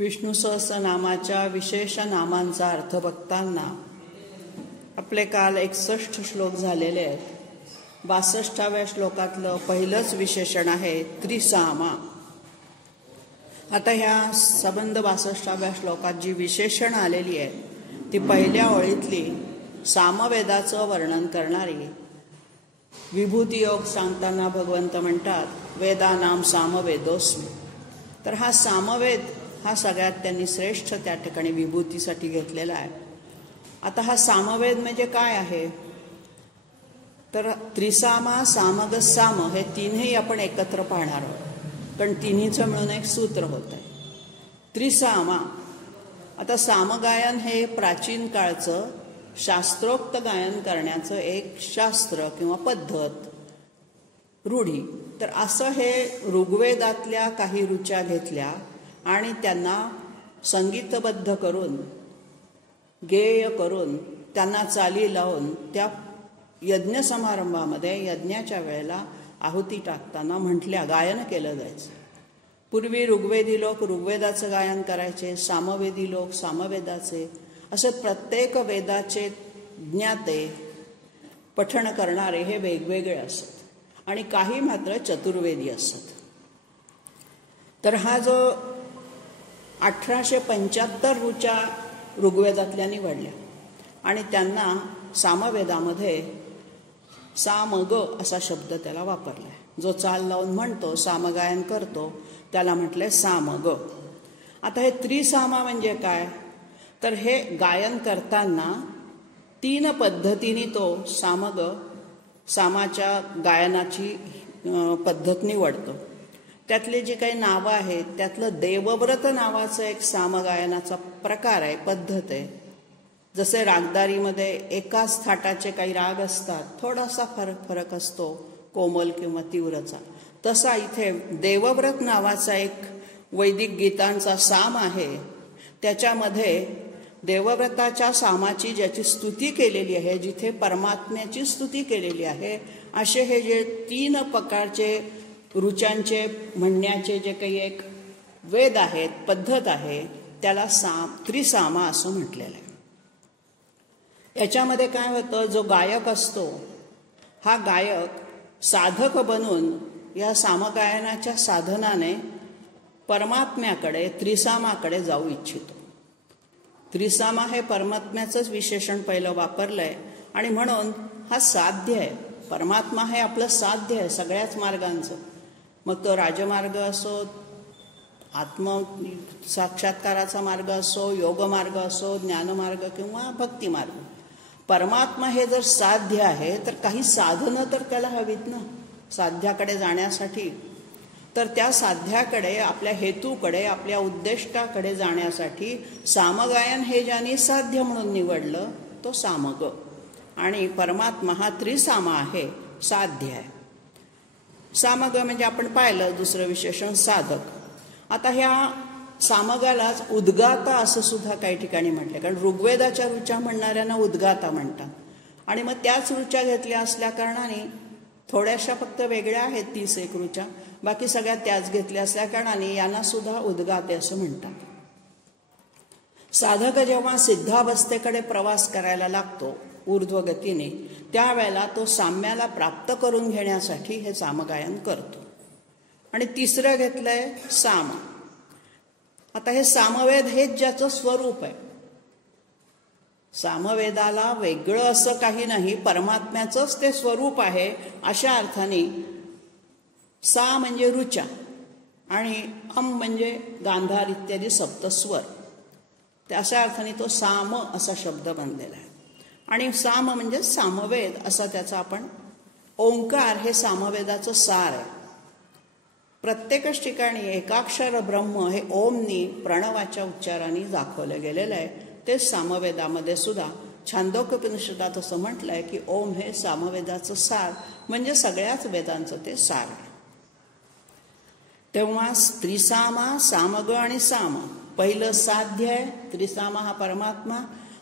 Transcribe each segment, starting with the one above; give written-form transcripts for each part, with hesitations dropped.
विष्णू सहस्रनामाच्या विशेष नामांचा अर्थ बघताना आपले काल 61 श्लोक झालेले आहेत। 62व्या श्लोकातलं पहिलंच विशेषण आहे त्रिसामा। आता ह्या संबंध 62व्या श्लोकात जी विशेषण आलेली आहेत ती पहिल्या ओळीतली सामवेदाचं वर्णन करणारी। विभूती योग सांगताना भगवंत म्हणतात वेदानाम सामवेदोस्मि। तर हा सामवेद हा सगळ्यात त्यांनी श्रेष्ठ त्या ठिकाणी विभूतीसाठी घेतलेला आहे। आता हा सामवेद म्हणजे काय आहे तर त्रिसामा सामग साम हे तीनही आपण एकत्र पाहणार आहोत, पण तिन्हीचं मिळून एक सूत्र होत आहे त्रिसामा। आता सामगायन हे प्राचीन काळचं शास्त्रोक्त गायन करण्याचं एक शास्त्र किंवा पद्धत रूढी। तर असं हे ऋग्वेदातल्या काही ऋचा घेतल्या आणि त्यांना संगीतबद्ध करून गेय करून त्यांना चाली लावून त्या यज्ञ समारंभामध्ये यज्ञाच्या वेळेला आहुती टाकताना म्हटल्या गायन केलं जायचं। पूर्वी ऋग्वेदी लोक ऋग्वेदाचं गायन करायचे, सामवेदी लोक सामवेदाचे, असे प्रत्येक वेदाचे ज्ञाते पठण करणारे हे वेगवेगळे असत आणि काही मात्र चतुर्वेदी असत। तर हा जो 1875 ऋचा ऋग्वेदातल्या निवडल्या आणि त्यांना सामवेदामध्ये सामग असा शब्द त्याला वापरलाय। जो चाल लावून म्हणतो सामगायन करतो त्याला म्हटलंय सामग। आता हे त्रिसामा म्हणजे काय तर हे गायन करताना 3 पद्धतीने तो सामग सामाच्या गायनाची पद्धत निवडतो। त्यातले जे काही नावं आहेत त्यातलं देवव्रत नावाचं एक सामगायनाचा प्रकार आहे, पद्धत आहे। जसे रागदारीमध्ये एकाच थाटाचे काही राग असतात, थोडासा फरक असतो कोमल किंवा तीव्रचा, तसा इथे देवव्रत नावाचा एक वैदिक गीतांचा साम आहे। त्याच्यामध्ये देवव्रताच्या सामाची ज्याची स्तुती केलेली आहे, जिथे परमात्म्याची स्तुती केलेली आहे, असे हे जे 3 प्रकारचे ऋचांचे म्हणण्याचे जे काही एक वेद आहेत, पद्धत आहे, त्याला त्रिसामा असं म्हटलेलं आहे। याच्यामध्ये काय होतं, जो गायक असतो हा गायक साधक बनून या सामगायनाच्या साधनाने परमात्म्याकडे त्रिसामाकडे जाऊ इच्छितो। त्रिसामा हे परमात्म्याचंच विशेषण पहिलं वापरलंय आणि म्हणून हा साध्य आहे। परमात्मा हे आपलं साध्य आहे सगळ्याच मार्गांचं, मग तो राजमार्ग असो, आत्म साक्षात्काराचा मार्ग असो, योगमार्ग असो, ज्ञानमार्ग किंवा भक्तिमार्ग। परमात्मा हे जर साध्य आहे तर काही साधनं तर त्याला हवीत ना साध्याकडे जाण्यासाठी। तर त्या साध्याकडे, आपल्या हेतूकडे, आपल्या उद्दिष्टाकडे जाण्यासाठी सामगायन हे ज्यांनी साध्य म्हणून निवडलं तो सामग, आणि परमात्मा हा त्रिसामा आहे, साध्य आहे। सामग म्हणजे आपण पाहिलं दुसरं विशेषण साधक। आता ह्या सामगालाच उद्गाता असं सुद्धा काही ठिकाणी म्हटलं, कारण ऋग्वेदाच्या ऋचा म्हणणाऱ्यांना उद्गाता म्हणतात आणि मग त्याच ऋचा घेतल्या असल्या कारणाने थोड्याशा फक्त वेगळ्या आहेत 31 ऋचा, बाकी सगळ्या त्याच घेतल्या असल्या कारणाने यांना सुद्धा उद्गाते असं म्हणतात। साधक जेव्हा सिद्धावस्थेकडे प्रवास करायला लागतो ऊर्ध्वगतीने, त्यावेळेला तो साम्याला प्राप्त करून घेण्यासाठी हे सामगायन करतो। आणि तिसरं घेतलंय साम। आता हे सामवेद हेच ज्याचं स्वरूप आहे, सामवेदाला वेगळं असं काही नाही, परमात्म्याचंच ते स्वरूप आहे। अशा अर्थाने सा म्हणजे ऋचा आणि अम म्हणजे गांधार इत्यादी सप्तस्वर, अशा अर्थाने तो साम असा शब्द बनलेला आहे। आणि साम म्हणजे सामवेद असा त्याचा आपण, ओंकार हे सामवेदाचं सार आहे। प्रत्येकच ठिकाणी एकाक्षर ब्रह्म हे ओमनी प्रणवाच्या उच्चाराने दाखवलं गेलेलं आहे। ते सामवेदामध्ये सुद्धा छांदोग्योपनिषदात असं म्हटलंय की ओम हे सामवेदाचं सार म्हणजे सगळ्याच वेदांचं ते सार आहे। तेव्हा त्रिसामा, सामग आणि साम, पहिलं साध्य आहे त्रिसामा हा परमात्मा,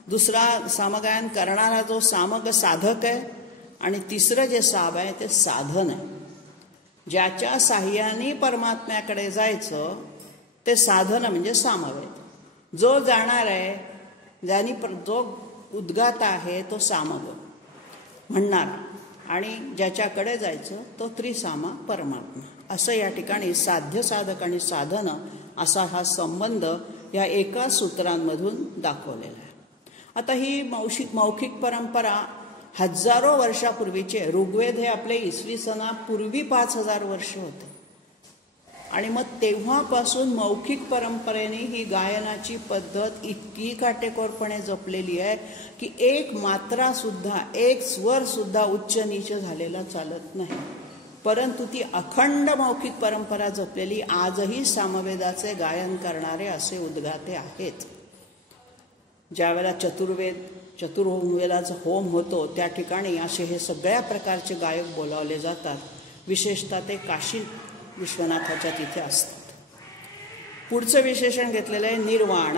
दुसरा सामगायन करणारा जो सामग साधक आहे, आणि तिसरं जे साम आहे ते साधन आहे। ज्याच्या साह्याने परमात्म्याकडे जायचं ते साधन म्हणजे सामवेद. जो जाणार आहे, ज्यांनी जो उद्गाता आहे तो सामग म्हणणार, आणि ज्याच्याकडे जायचं तो त्रिसामा परमात्मा. असं या ठिकाणी साध्य साधक आणि साधन असा हा संबंध या एका सूत्रांमधून दाखवलेला आहे. आता ही मौखिक परंपरा हजारो वर्षापूर्वीचे. ऋग्वेद हे आपले इसवी सनापूर्वी 5000 वर्ष होते, आणि मग तेव्हापासून मौखिक परंपरेने ही गायनाची पद्धत इतकी काटेकोरपणे जपलेली आहे की एक मात्रा सुद्धा, एक स्वर सुद्धा उच्च नीच झालेला चालत नाही. परंतु ती अखंड मौखिक परंपरा जपलेली आजही सामवेदाचे गायन करणारे असे उद्गाते आहेत. ज्यावेळेला चतुर्वेदाचा होम होतो त्या ठिकाणी असे हे सगळ्या प्रकारचे गायक बोलावले जातात. विशेषतः ते काशी विश्वनाथाच्या तिथे असतात. पुढचं विशेषण घेतलेलं आहे निर्वाण.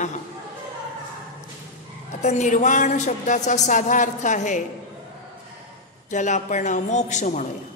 आता निर्वाण शब्दाचा साधा अर्थ आहे ज्याला आपण मोक्ष म्हणूया.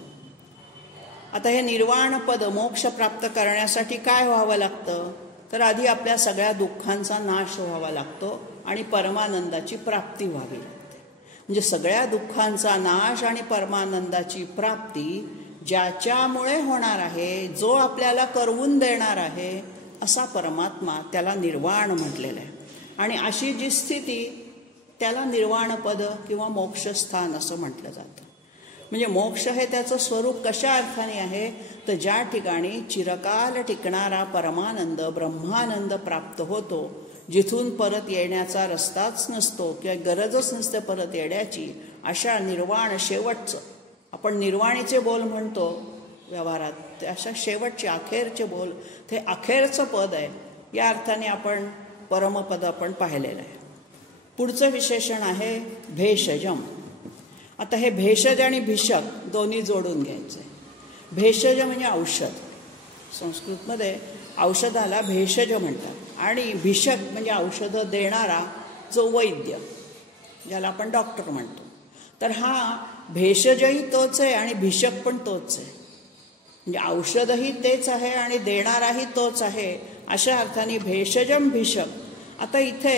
आता हे निर्वाण पद मोक्ष प्राप्त करण्यासाठी काय व्हावं लागतं, तर आधी आपल्या सगळ्या दुःखांचा नाश व्हावा लागतो आणि परमानंदाची प्राप्ती व्हावी लागते. म्हणजे सगळ्या दुःखांचा नाश आणि परमानंदाची प्राप्ती ज्याच्यामुळे होणार आहे, जो आपल्याला करवून देणार आहे असा परमात्मा, त्याला निर्वाण म्हटलेलं आहे. आणि अशी जी स्थिती त्याला निर्वाण पद किंवा मोक्षस्थान असं म्हटलं जातं. म्हणजे मोक्ष हे त्याचं स्वरूप कशा अर्थाने आहे, तर ज्या ठिकाणी चिरकाल टिकणारा परमानंद ब्रह्मानंद प्राप्त होतो, जिथून परत येण्याचा रस्ताच नसतो किंवा गरजच नसते परत येण्याची, अशा निर्वाण शेवटचं आपण निर्वाणीचे बोल म्हणतो व्यवहारात, ते अशा शेवटचे अखेरचे बोल, ते अखेरचं पद आहे. या अर्थाने आपण परमपद आपण पाहिलेलं आहे. पुढचं विशेषण आहे भेषजम. आता हे भेषज आणि भिषक दोन्ही जोडून घ्यायचे. भेषज म्हणजे औषध, संस्कृतमध्ये औषधाला भेषज म्हणतात, आणि भिषक म्हणजे औषधं देणारा जो वैद्य, ज्याला आपण डॉक्टर म्हणतो. तर हा भेषजही तोच आहे आणि भिषक पण तोच आहे. म्हणजे औषधही तेच आहे आणि देणाराही तोच आहे. अशा अर्थाने भेषजम भिषक. आता इथे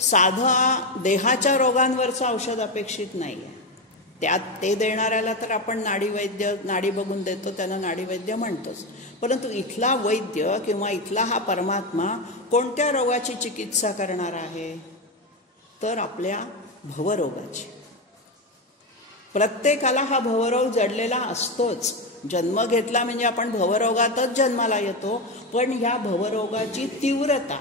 साधा देहाच्या रोगांवरचं औषध अपेक्षित नाही आहे. त्यात ते देणाऱ्याला तर आपण नाडी बघून देतो, त्यांना नाडीवैद्य म्हणतोच. परंतु इथला वैद्य किंवा इथला हा परमात्मा कोणत्या रोगाची चिकित्सा करणार आहे, तर आपल्या भवरोगाची. प्रत्येकाला हा भवरोग जडलेला असतोच. जन्म घेतला म्हणजे आपण भवरोगातच जन्माला येतो. पण ह्या भवरोगाची तीव्रता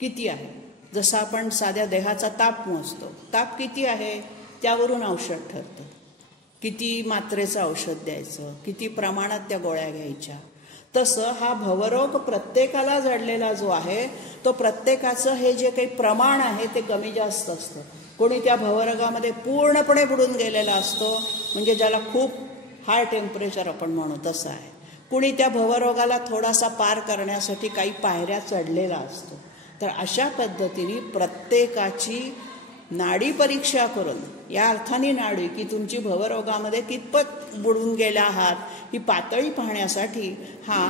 किती आहे, जसं आपण साध्या देहाचा ताप मोजतो, ताप किती आहे त्यावरून औषध ठरतं. किती मात्रेचं औषध द्यायचं, किती प्रमाणात त्या गोळ्या घ्यायच्या. तसं हा भवरोग प्रत्येकाला जडलेला जो आहे तो प्रत्येकाचं हे जे काही प्रमाण आहे ते कमी जास्त असतं. कोणी त्या भवरोगामध्ये पूर्णपणे बुडून गेलेला असतो, म्हणजे ज्याला खूप हाय टेम्परेचर आपण म्हणू तसं आहे. कुणी त्या भवरोगाला थोडासा पार करण्यासाठी काही पायऱ्या चढलेला असतो. तर अशा पद्धतीने प्रत्येकाची नाडी परीक्षा करून, या अर्थाने नाडी की तुमची भवरोगामध्ये कितपत बुडून गेला आहात ही पातळी पाहण्यासाठी हा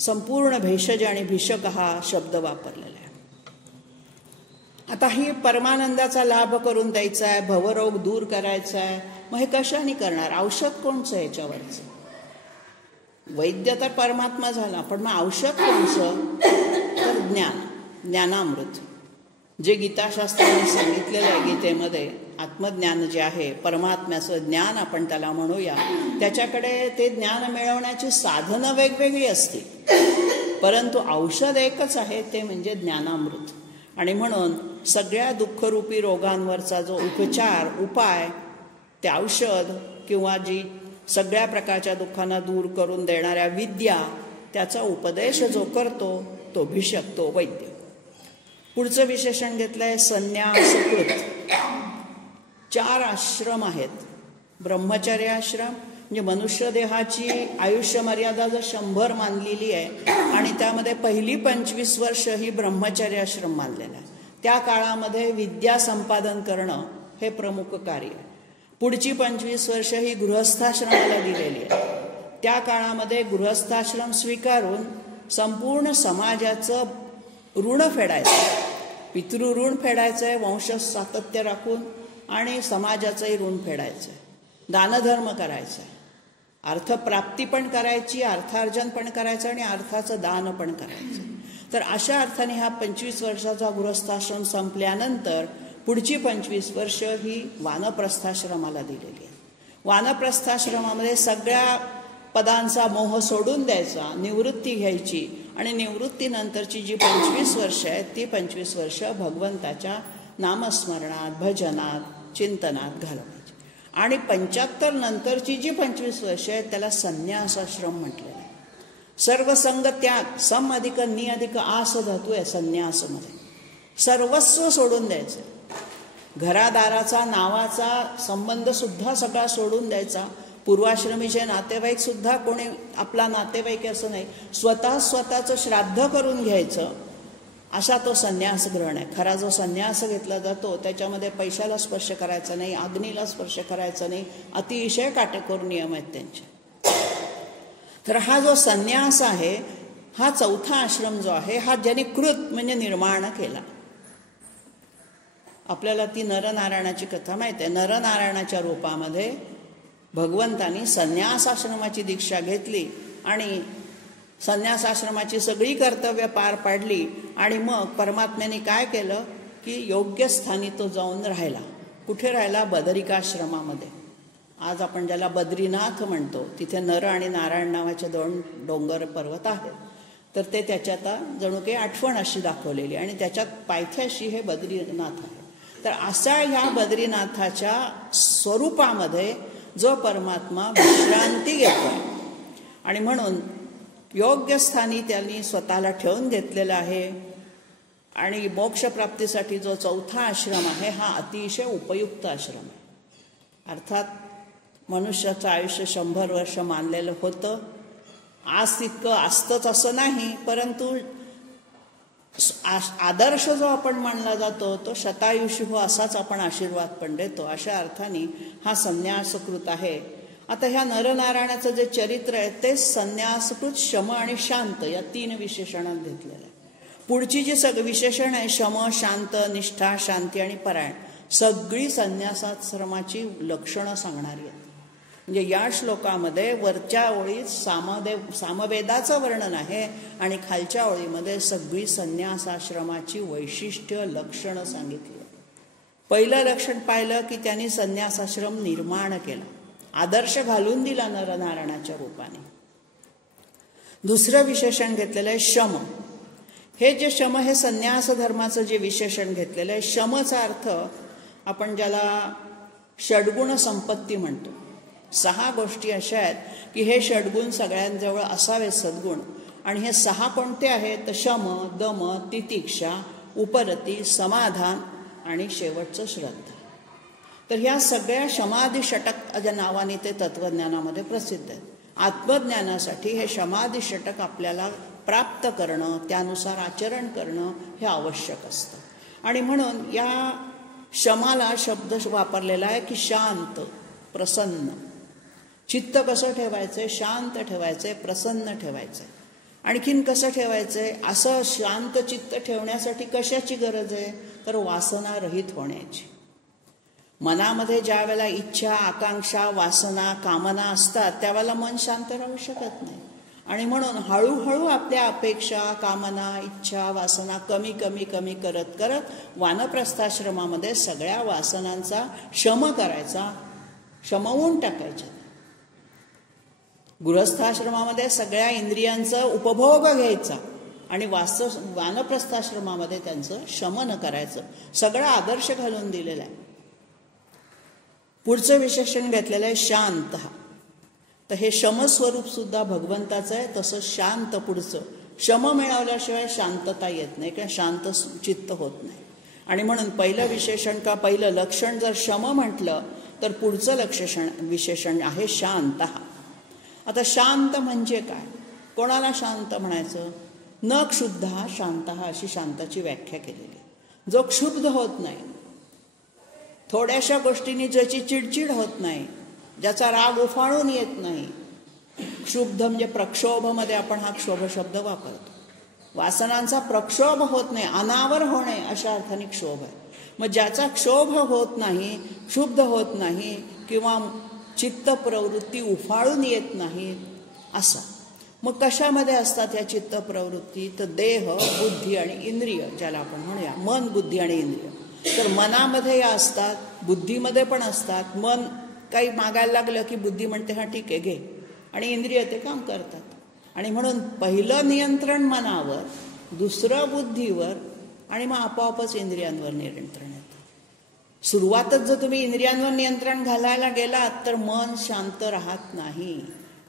संपूर्ण भेषज आणि भिषक हा शब्द वापरलेला आहे. आता ही परमानंदाचा लाभ करून द्यायचा आहे, भवरोग दूर करायचा आहे. मग हे कशाने करणार, औषध कोणचं याच्यावरचं? वैद्य तर परमात्मा झाला, पण मग औषध कोणचं, तर ज्ञानामृत. जे गीताशास्त्राने सांगितलेलं आहे, गीतेमध्ये आत्मज्ञान जे आहे, परमात्म्याचं ज्ञान आपण त्याला म्हणूया, त्याच्याकडे ते ज्ञान मिळवण्याची साधनं वेगवेगळी असतील, परंतु औषध एकच आहे, ते म्हणजे ज्ञानामृत. आणि म्हणून सगळ्या दुःखरूपी रोगांवरचा जो उपाय, ते औषध किंवा जी सगळ्या प्रकारच्या दुःखांना दूर करून देणाऱ्या विद्या, त्याचा उपदेश जो करतो तो भिषक, तो वैद्य. पुढचं विशेषण घेतलंय संन्यासकृत. 4 आश्रम आहेत. ब्रह्मचर्याश्रम म्हणजे मनुष्य देहाची आयुष्य मर्यादा जर 100 मानलेली आहे आणि त्यामध्ये पहिली 25 वर्ष ही ब्रह्मचर्याश्रम मानलेला आहे. त्या काळामध्ये विद्या संपादन करणं हे प्रमुख कार्य आहे. पुढची 25 वर्ष ही गृहस्थाश्रमाला दिलेली आहे. त्या काळामध्ये गृहस्थाश्रम स्वीकारून संपूर्ण समाजाचं ऋण फेडायचं, पितृऋण फेडायचं आहे, वंश सातत्य राखून, आणि समाजाचंही ऋण फेडायचं आहे, दानधर्म करायचं आहे, अर्थप्राप्ती पण करायची, अर्थार्जन पण करायचं आणि अर्थाचं दान पण करायचं. तर अशा अर्थाने हा 25 वर्षाचा गृहस्थाश्रम संपल्यानंतर पुढची 25 वर्ष ही वानप्रस्थाश्रमाला दिलेली आहे. वानप्रस्थाश्रमामध्ये सगळ्या पदांचा मोह सोडून द्यायचा, निवृत्ती घ्यायची, आणि निवृत्तीनंतरची जी 25 वर्ष आहेत ती 25 वर्ष भगवंताच्या नामस्मरणात, भजनात, चिंतनात घालवायची. आणि 75 नंतरची जी 25 वर्ष आहेत त्याला संन्यासाश्रम म्हटलेलं आहे. सर्व संग त्याग, सम अधिक नि अधिक आस धातू आहे संन्यासमध्ये. सर्वस्व सोडून द्यायचं, घरादाराचा नावाचा संबंध सुद्धा सगळा सोडून द्यायचा. पूर्वाश्रमीचे नातेवाईक सुद्धा कोणी आपला नातेवाईक असं नाही, स्वतःचं श्राद्ध करून घ्यायचं, असा तो संन्यास ग्रहण आहे. खरा जो संन्यास घेतला जातो त्याच्यामध्ये पैशाला स्पर्श करायचा नाही, अग्नीला स्पर्श करायचा नाही, अतिशय काटेकोर नियम आहेत त्यांचे. तर हा जो संन्यास आहे, हा चौथा आश्रम जो आहे, हा ज्याने कृत म्हणजे निर्माण केला. आपल्याला ती नरनारायणाची कथा माहिती आहे. नरनारायणाच्या रूपामध्ये भगवंतानी संन्यासाश्रमाची दीक्षा घेतली आणि संन्यासाश्रमाची सगळी कर्तव्य पार पाडली. आणि मग परमात्म्याने काय केलं की योग्य स्थानी तो जाऊन राहिला. कुठे राहिला? बदरिकाश्रमामध्ये. आज आपण ज्याला बद्रीनाथ म्हणतो, तिथे नर आणि नारायण नावाचे 2 डोंगर पर्वत आहेत. तर ते त्याच्यात जणू काही आठवण अशी दाखवलेली, आणि त्याच्यात पायथ्याशी हे बद्रीनाथ आहे. तर असा ह्या बद्रीनाथाच्या स्वरूपामध्ये जो परमात्मा विश्रांती घेतोय, आणि म्हणून योग्य स्थानी त्यांनी स्वतःला ठेवून घेतलेला आहे. आणि मोक्षप्राप्तीसाठी जो चौथा आश्रम आहे हा अतिशय उपयुक्त आश्रम आहे. अर्थात मनुष्याचं आयुष्य 100 वर्ष मानलेलं होतं. आज तितकं असतंच असं नाही, परंतु आदर्श जो आपण मानला जातो तो शतायुषी हो असाच आपण आशीर्वाद पण देतो. अशा अर्थाने हा संन्यासकृत आहे. आता ह्या नरनारायणाचं जे चरित्र आहे ते संन्यासकृत, शम आणि शांत या 3 विशेषणात घेतलेलं आहे. पुढची जी विशेषण आहे शम, शांत, निष्ठा, शांती आणि परायण, सगळी संन्यासाश्रमाची लक्षणं सांगणारी आहेत. म्हणजे या श्लोकामध्ये वरच्या ओळीत सामवेदाचं वर्णन आहे आणि खालच्या ओळीमध्ये सगळी संन्यासाश्रमाची वैशिष्ट्य लक्षणं सांगितली. पहिलं लक्षण पाहिलं की त्यांनी संन्यासाश्रम निर्माण केला, आदर्श घालून दिला नरनारायणाच्या रूपाने. दुसरं विशेषण घेतलेलं आहे शम. हे जे शम हे संन्यास धर्माचं जे विशेषण घेतलेलं आहे, शमचा अर्थ आपण ज्याला षड्गुण संपत्ती म्हणतो. 6 गोष्टी अशा आहेत की हे षड्गुण सगळ्यांजवळ असावे, सद्गुण. आणि हे 6 कोणते आहेत? तर शम, दम, तितिक्षा, उपरती, समाधान आणि शेवटचं श्रद्धा. तर ह्या सगळ्या शमाधी षटक ज्या नावाने ते तत्वज्ञानामध्ये प्रसिद्ध आहेत. आत्मज्ञानासाठी हे शमाधी षटक आपल्याला प्राप्त करणं, त्यानुसार आचरण करणं हे आवश्यक असतं. आणि म्हणून या शमाला शब्द वापरलेला आहे की शांत, प्रसन्न. चित्त कसं ठेवायचंय? शांत ठेवायचंय, प्रसन्न ठेवायचंय. आणखीन कसं ठेवायचंय? असं शांत चित्त ठेवण्यासाठी कशाची गरज आहे? तर वासना रहित होण्याची. मनामध्ये ज्या वेळेला इच्छा, आकांक्षा, वासना, कामना असतात त्यावेळेला मन शांत राहू शकत नाही. आणि म्हणून हळूहळू आपल्या अपेक्षा, कामना, इच्छा, वासना कमी कमी कमी करत करत वानप्रस्थाश्रमामध्ये सगळ्या वासनांचा शम करायचा, शमवून टाकायचा. गृहस्थाश्रमामध्ये सगळ्या इंद्रियांचा उपभोग घ्यायचा आणि वानप्रस्थाश्रमामध्ये त्यांचं शमन करायचं. सगळं आदर्श घालून दिलेला आहे. पुढचं विशेषण घेतलेलं आहे शांत. तर हे शमस्वरूप सुद्धा भगवंताचं आहे. तसं शांत पुढचं, शम मिळवल्याशिवाय शांतता येत नाही किंवा शांत चित्त होत नाही. आणि म्हणून पहिलं विशेषण का पहिलं लक्षण जर शम म्हटलं तर पुढचं विशेषण आहे शांत. आता शांत म्हणजे काय? कोणाला शांत म्हणायचं? न क्षुब्ध शांत अशी शांताची व्याख्या केलेली. जो क्षुब्ध होत नाही, थोड्याशा गोष्टींनी ज्याची चिडचिड होत नाही, ज्याचा राग उफाळून येत नाही, क्षुब्ध म्हणजे प्रक्षोभमध्ये आपण हा क्षोभ शब्द वापरतो. वासनांचा प्रक्षोभ होत नाही, अनावर होणे अशा अर्थाने क्षोभ आहे. मग ज्याचा क्षोभ होत नाही, क्षुब्ध होत नाही किंवा चित्त प्रवृत्ती उफाळून येत नाही असा. मग कशामध्ये असतात या चित्त प्रवृत्ती? तर देह, बुद्धी आणि इंद्रिय, ज्याला आपण म्हणूया मन, बुद्धी आणि इंद्रिय. तर मनामध्ये या असतात, बुद्धीमध्ये पण असतात. मन काही मागायला लागलं की बुद्धी म्हणते हा ठीक आहे घे, आणि इंद्रिय ते काम करतात. आणि म्हणून पहिलं नियंत्रण मनावर, दुसरं बुद्धीवर, आणि मग आपोआपच इंद्रियांवर नियंत्रण येतं. सुरुवातच जर तुम्ही इंद्रियांवर नियंत्रण घालायला गेलात तर मन शांत राहत नाही.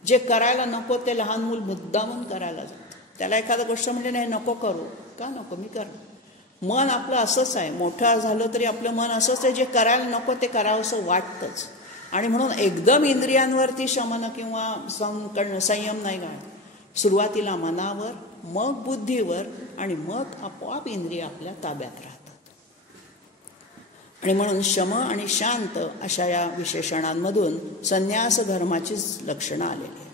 जे करायला नको ते लहान मूल मुद्दामून करायला जातं. त्याला एखादा गोष्ट म्हणजे नाही नको करू, का नको, मी कर. मन आपलं असंच आहे, मोठं झालं तरी आपलं मन असंच आहे, जे करायला नको ते करावं असं वाटतंच. आणि म्हणून एकदम इंद्रियांवरती शमन किंवा संयम नाही घालत. सुरुवातीला मनावर, मग बुद्धीवर, आणि मग आपोआप इंद्रिय आपल्या ताब्यात राहतात. आणि म्हणून शम आणि शांत अशा या विशेषणांमधून संन्यास धर्माचीच लक्षणं आलेली आहे.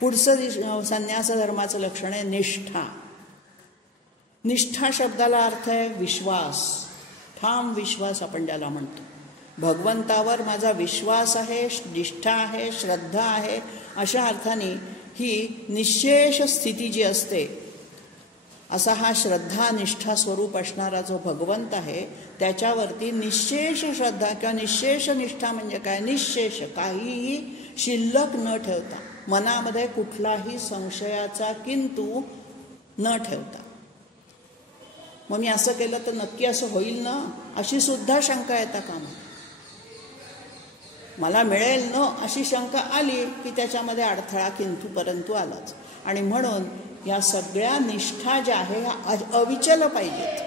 पुढचं संन्यास धर्माचं लक्षण आहे निष्ठा. निष्ठा शब्दाला अर्थ आहे विश्वास, ठाम विश्वास आपण ज्याला म्हणतो. भगवंतावर माझा विश्वास आहे, निष्ठा आहे, श्रद्धा आहे, अशा अर्थाने ही निश्शेष स्थिती जी असते, असा हा श्रद्धा निष्ठा स्वरूप असणारा जो भगवंत आहे त्याच्यावरती निश्शेष श्रद्धा किंवा निश्शेष निष्ठा म्हणजे काय? निश्शेष, काहीही शिल्लक न ठेवता, मनामध्ये कुठलाही संशयाचा किंतु न ठेवता. मग मी असं केलं तर नक्की असं होईल ना, अशी सुद्धा शंका येता कामा. मला मिळेल ना अशी शंका आली की त्याच्यामध्ये अडथळा किंतु परंतु आलाच. आणि म्हणून या सगळ्या निष्ठा ज्या आहे ह्या अविचल पाहिजेत.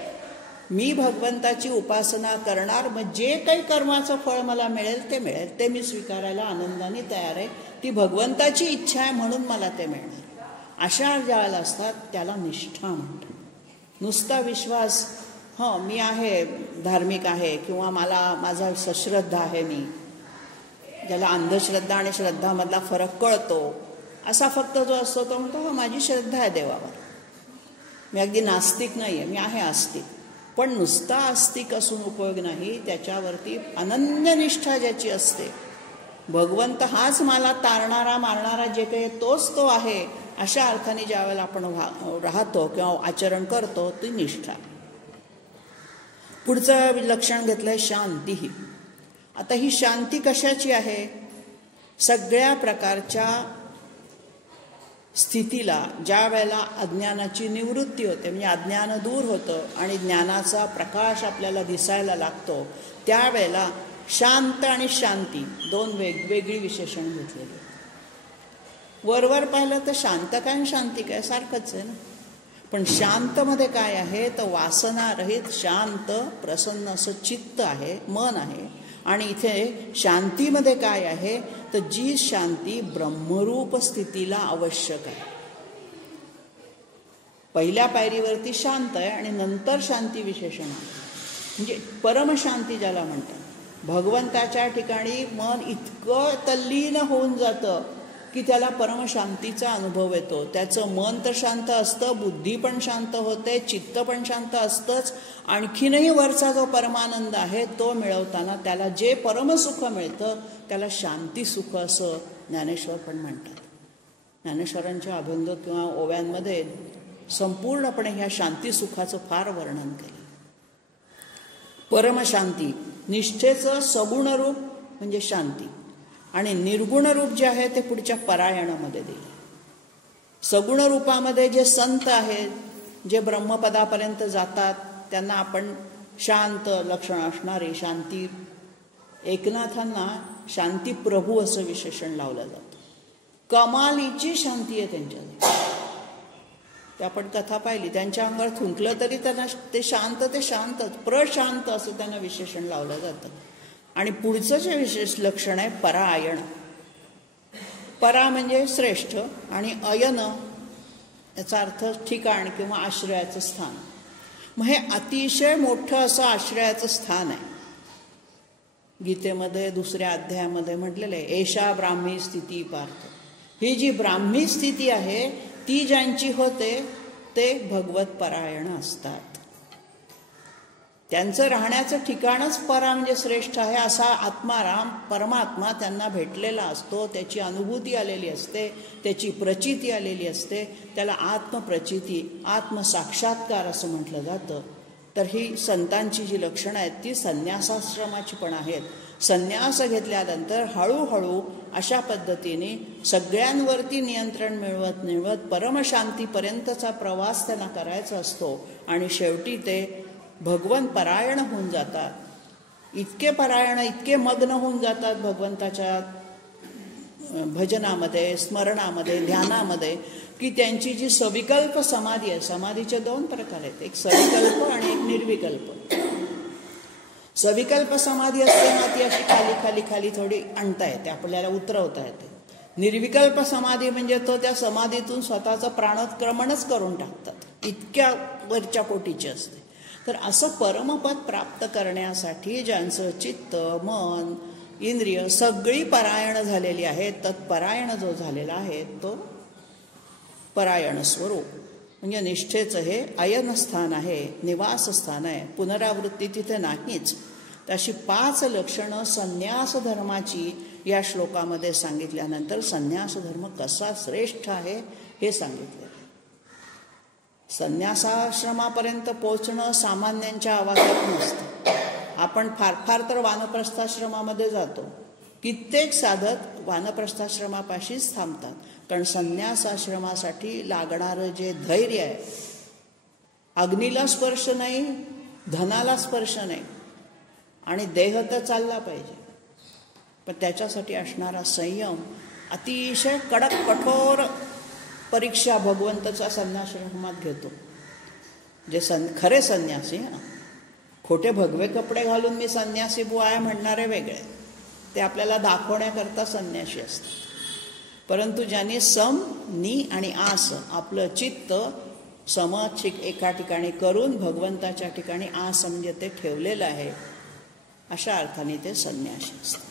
मी भगवंताची उपासना करणार, मग जे काही कर्माचं फळ मला मिळेल ते मिळेल, ते मी स्वीकारायला आनंदाने तयार आहे. ती भगवंताची इच्छा आहे म्हणून मला ते मिळणार. अशा ज्याला असतात त्याला निष्ठा म्हणतात. नुसता विश्वास, मी आहे, धार्मिक आहे, किंवा माझा सश्रद्धा आहे, मी ज्याला अंधश्रद्धा आणि श्रद्धामधला फरक कळतो असा फक्त जो असतो तो म्हणतो माझी श्रद्धा आहे देवावर, मी अगदी नास्तिक नाही आहे, मी आहे आस्तिक. पण नुसता आस्तिक असून उपयोग नाही, त्याच्यावरती अनन्य निष्ठा ज्याची असते, भगवंत हाच मला तारणारा मारणारा जे काही तोच तो आहे, अशा अर्थाने ज्या वेळेला आपण राहतो किंवा आचरण करतो ती निष्ठा. पुढचं लक्षण घेतलंय शांती. ही आता ही शांती कशाची आहे? सगळ्या प्रकारच्या स्थितीला ज्या वेळेला अज्ञानाची निवृत्ती होते, म्हणजे अज्ञान दूर होतं आणि ज्ञानाचा प्रकाश आपल्याला दिसायला लागतो, त्यावेळेला शांत आणि शांती दोन वेगवेगळी विशेषण घेतलेली. वरवर पाहिलं तर शांत काय आणि शांती काय सारखंच आहे ना. पण शांतमध्ये काय आहे तर वासनारहित शांत प्रसन्न असं चित्त आहे, मन आहे. आणि इथे शांतीमध्ये काय आहे तर जी शांती ब्रह्मरूप स्थितीला आवश्यक आहे. पहिल्या पायरीवरती शांत आहे आणि नंतर शांती विशेषण आहे, म्हणजे परमशांती ज्याला म्हणतात. भगवंताच्या ठिकाणी मन इतकं तल्लीन होऊन जातं की त्याला परमशांतीचा अनुभव येतो. त्याचं मन तर शांत असतं, बुद्धी पण शांत होते, चित्त पण शांत असतंच. आणखीनही वरचा जो परमानंद आहे तो मिळवताना त्याला जे परमसुख मिळतं त्याला शांती सुख असं ज्ञानेश्वर पण म्हणतात. ज्ञानेश्वरांच्या अभंग किंवा ओव्यांमध्ये संपूर्णपणे ह्या शांती सुखाचं फार वर्णन केलं. परमशांती, निष्ठेचं सगुण रूप म्हणजे शांती, आणि निर्गुण रूप जे आहे ते पुढच्या परायणामध्ये दिले. सगुण रूपामध्ये जे संत आहेत, जे ब्रह्मपदापर्यंत जातात, त्यांना आपण शांत लक्षण असणारी शांती, एकनाथांना शांती प्रभू असं विशेषण लावलं जातं. कमालीची शांती आहे त्यांच्यात. ते आपण कथा पाहिली, त्यांच्या अंगावर थुंकलं तरी त्यांना ते शांतच, प्रशांत असं त्यांना विशेषण लावलं जातं. आणि पुढचं जे विशेष लक्षण आहे परायण. परा म्हणजे श्रेष्ठ आणि अयन याचा अर्थ ठिकाण किंवा आश्रयाचं स्थान. मग हे अतिशय मोठं असं आश्रयाचं स्थान आहे. गीतेमध्ये 2ऱ्या अध्यायामध्ये म्हटलेलं आहे एषा ब्राह्मी स्थिती पार्थ. ही जी ब्राह्मी स्थिती आहे ती ज्यांची होते ते भगवत परायण असतात. त्यांचं राहण्याचं ठिकाणच परा म्हणजे श्रेष्ठ आहे असा आत्माराम परमात्मा त्यांना भेटलेला असतो. त्याची अनुभूती आलेली असते, त्याची प्रचिती आलेली असते. त्याला आत्मप्रचिती, आत्मसाक्षात्कार असं म्हटलं जातं. तर ही संतांची जी लक्षणं आहेत ती संन्यासाश्रमाची पण आहेत. संन्यास घेतल्यानंतर हळूहळू अशा पद्धतीने सगळ्यांवरती नियंत्रण मिळवत परमशांतीपर्यंतचा प्रवास त्यांना करायचा असतो आणि शेवटी ते भगवन परायण होऊन जातात. इतके परायण, इतके मग्न होऊन जातात भगवंताच्या भजनामध्ये, स्मरणामध्ये, ध्यानामध्ये की त्यांची जी सविकल्प समाधी आहे, समाधीचे 2 प्रकार आहेत, एक सविकल्प आणि एक निर्विकल्प. सविकल्प समाधी असते ना ती अशी खाली खाली खाली थोडी आणता येते, आपल्याला उतरवता येते. निर्विकल्प समाधी म्हणजे तो त्या समाधीतून स्वतःचं प्राणोत्क्रमणच करून टाकतात, इतक्या वरच्या कोटीची असते. तर असं परमपद प्राप्त करण्यासाठी ज्यांचं चित्त, मन, इंद्रिय सगळी परायण झालेली आहेत, तत्परायण जो झालेला आहे तो परायण स्वरूप म्हणजे निष्ठेचं हे अयनस्थान आहे, निवासस्थान आहे, पुनरावृत्ती तिथे नाहीच. तशी 5 लक्षणं संन्यास धर्माची या श्लोकामध्ये सांगितल्यानंतर संन्यास धर्म कसा श्रेष्ठ आहे हे सांगितले. संन्यासाश्रमापर्यंत पोहोचणं सामान्यांच्या आवाक्यात नसतं. आपण फार फार तर वानप्रस्थाश्रमामध्ये जातो. कित्येक साधक वानप्रस्थाश्रमापाशीच थांबतात. कारण संन्यासाश्रमासाठी लागणारं जे धैर्य आहे, अग्नीला स्पर्श नाही, धनाला स्पर्श नाही आणि देह तर चालला पाहिजे, पण त्याच्यासाठी असणारा संयम, अतिशय कडक कठोर परीक्षा भगवंताचा संन्यासाश्रमात घेतो. जे खरे संन्यासी, खोटे भगवे कपडे घालून मी संन्यासी बुवा आहे म्हणणारे वेगळे, ते आपल्याला दाखवण्याकरता संन्यासी असतात. परंतु ज्यांनी सम, नि आणि आस आपलं चित्त समचिक एका ठिकाणी करून भगवंताच्या ठिकाणी आस म्हणजे ते ठेवलेलं आहे, अशा अर्थाने ते संन्यासी असतात.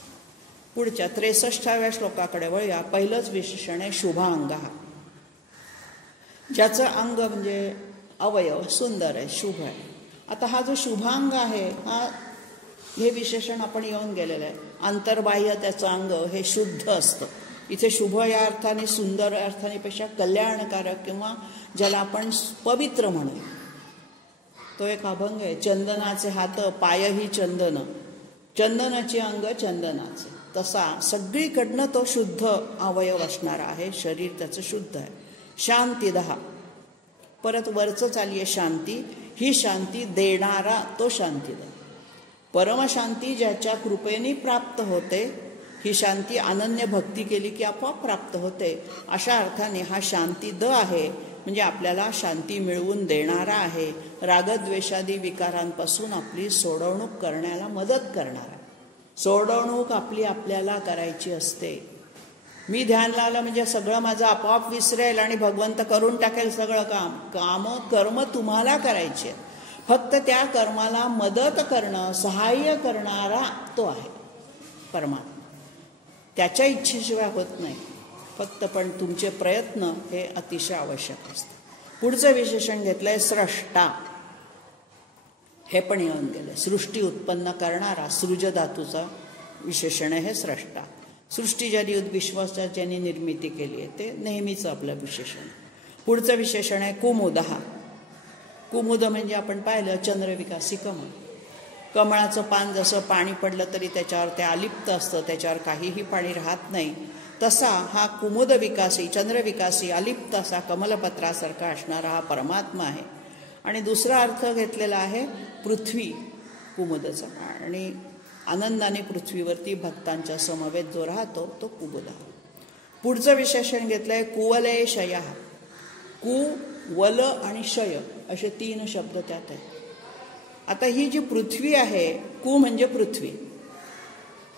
पुढच्या 63व्या श्लोकाकडे वळूया. पहिलंच विशेषण आहे शुभांग. ज्याचं अंग म्हणजे अवयव सुंदर आहे, शुभ आहे. आता हा जो शुभांग आहे हे विशेषण आपण येऊन गेलेलं आहे. अंतर्बाह्य त्याचं अंग हे शुद्ध असतं. इथे शुभ या अर्थाने, सुंदर अर्थाने पेक्षा कल्याणकारक किंवा ज्याला आपण पवित्र म्हणूया तो एक अभंग आहे. चंदनाचे हात पायही चंदन, चंदनाचे अंग चंदनाचे. तसा सगळीकडनं तो शुद्ध अवयव असणारा आहे, शरीर त्याचं शुद्ध आहे. शांती 10. परत वरचं चालली आहे शांती. ही शांती देणारा तो शांतीदा. परमशांती ज्याच्या कृपेने प्राप्त होते, ही शांती अनन्य भक्ती केली की आपोआप प्राप्त होते. अशा अर्थाने हा शांती द आहे, म्हणजे आपल्याला शांती मिळवून देणारा आहे. रागद्वेषादी विकारांपासून आपली सोडवणूक करण्याला मदत करणारा. सोडवणूक आपली आपल्याला करायची असते. मी ध्यान लावलं म्हणजे सगळं माझं आपोआप विसरेल आणि भगवंत करून टाकेल सगळं काम. कर्म तुम्हाला करायचे, फक्त त्या कर्माला मदत करणं, सहाय्य करणारा तो आहे परमात्मा. त्याच्या इच्छेशिवाय होत नाही फक्त, पण तुमचे प्रयत्न हे अतिशय आवश्यक असतात. पुढचं विशेषण घेतलंय स्रष्टा. हे पण येऊन गेलं. सृष्टी उत्पन्न करणारा सृज धातूचं विशेषण आहे हे स्रष्टा. सृष्टी ज्यांनी विश्वासात ज्यांनी निर्मिती केली आहे ते नेहमीचं आपलं विशेषण. पुढचं विशेषण आहे कुमुद. कुमुद म्हणजे आपण पाहिलं चंद्रविकासी कमळ. कमळाचं पान जसं पाणी पडलं तरी त्याच्यावर ते अलिप्त असतं, त्याच्यावर काहीही पाणी राहत नाही, तसा हा कुमुद विकासी, चंद्रविकासी, अलिप्त असा कमलपत्रासारखा असणारा हा परमात्मा आहे. आणि दुसरा अर्थ घेतलेला आहे पृथ्वी कुमुदचा. आणि आनंदाने पृथ्वीवरती भक्तांच्या समवेत जो राहतो तो कुमुद. पुढचं विशेषण घेतलंय कुवलय शया. कु, वल आणि शय असे 3 शब्द त्यात आहेत. आता ही जी पृथ्वी आहे, कु म्हणजे पृथ्वी,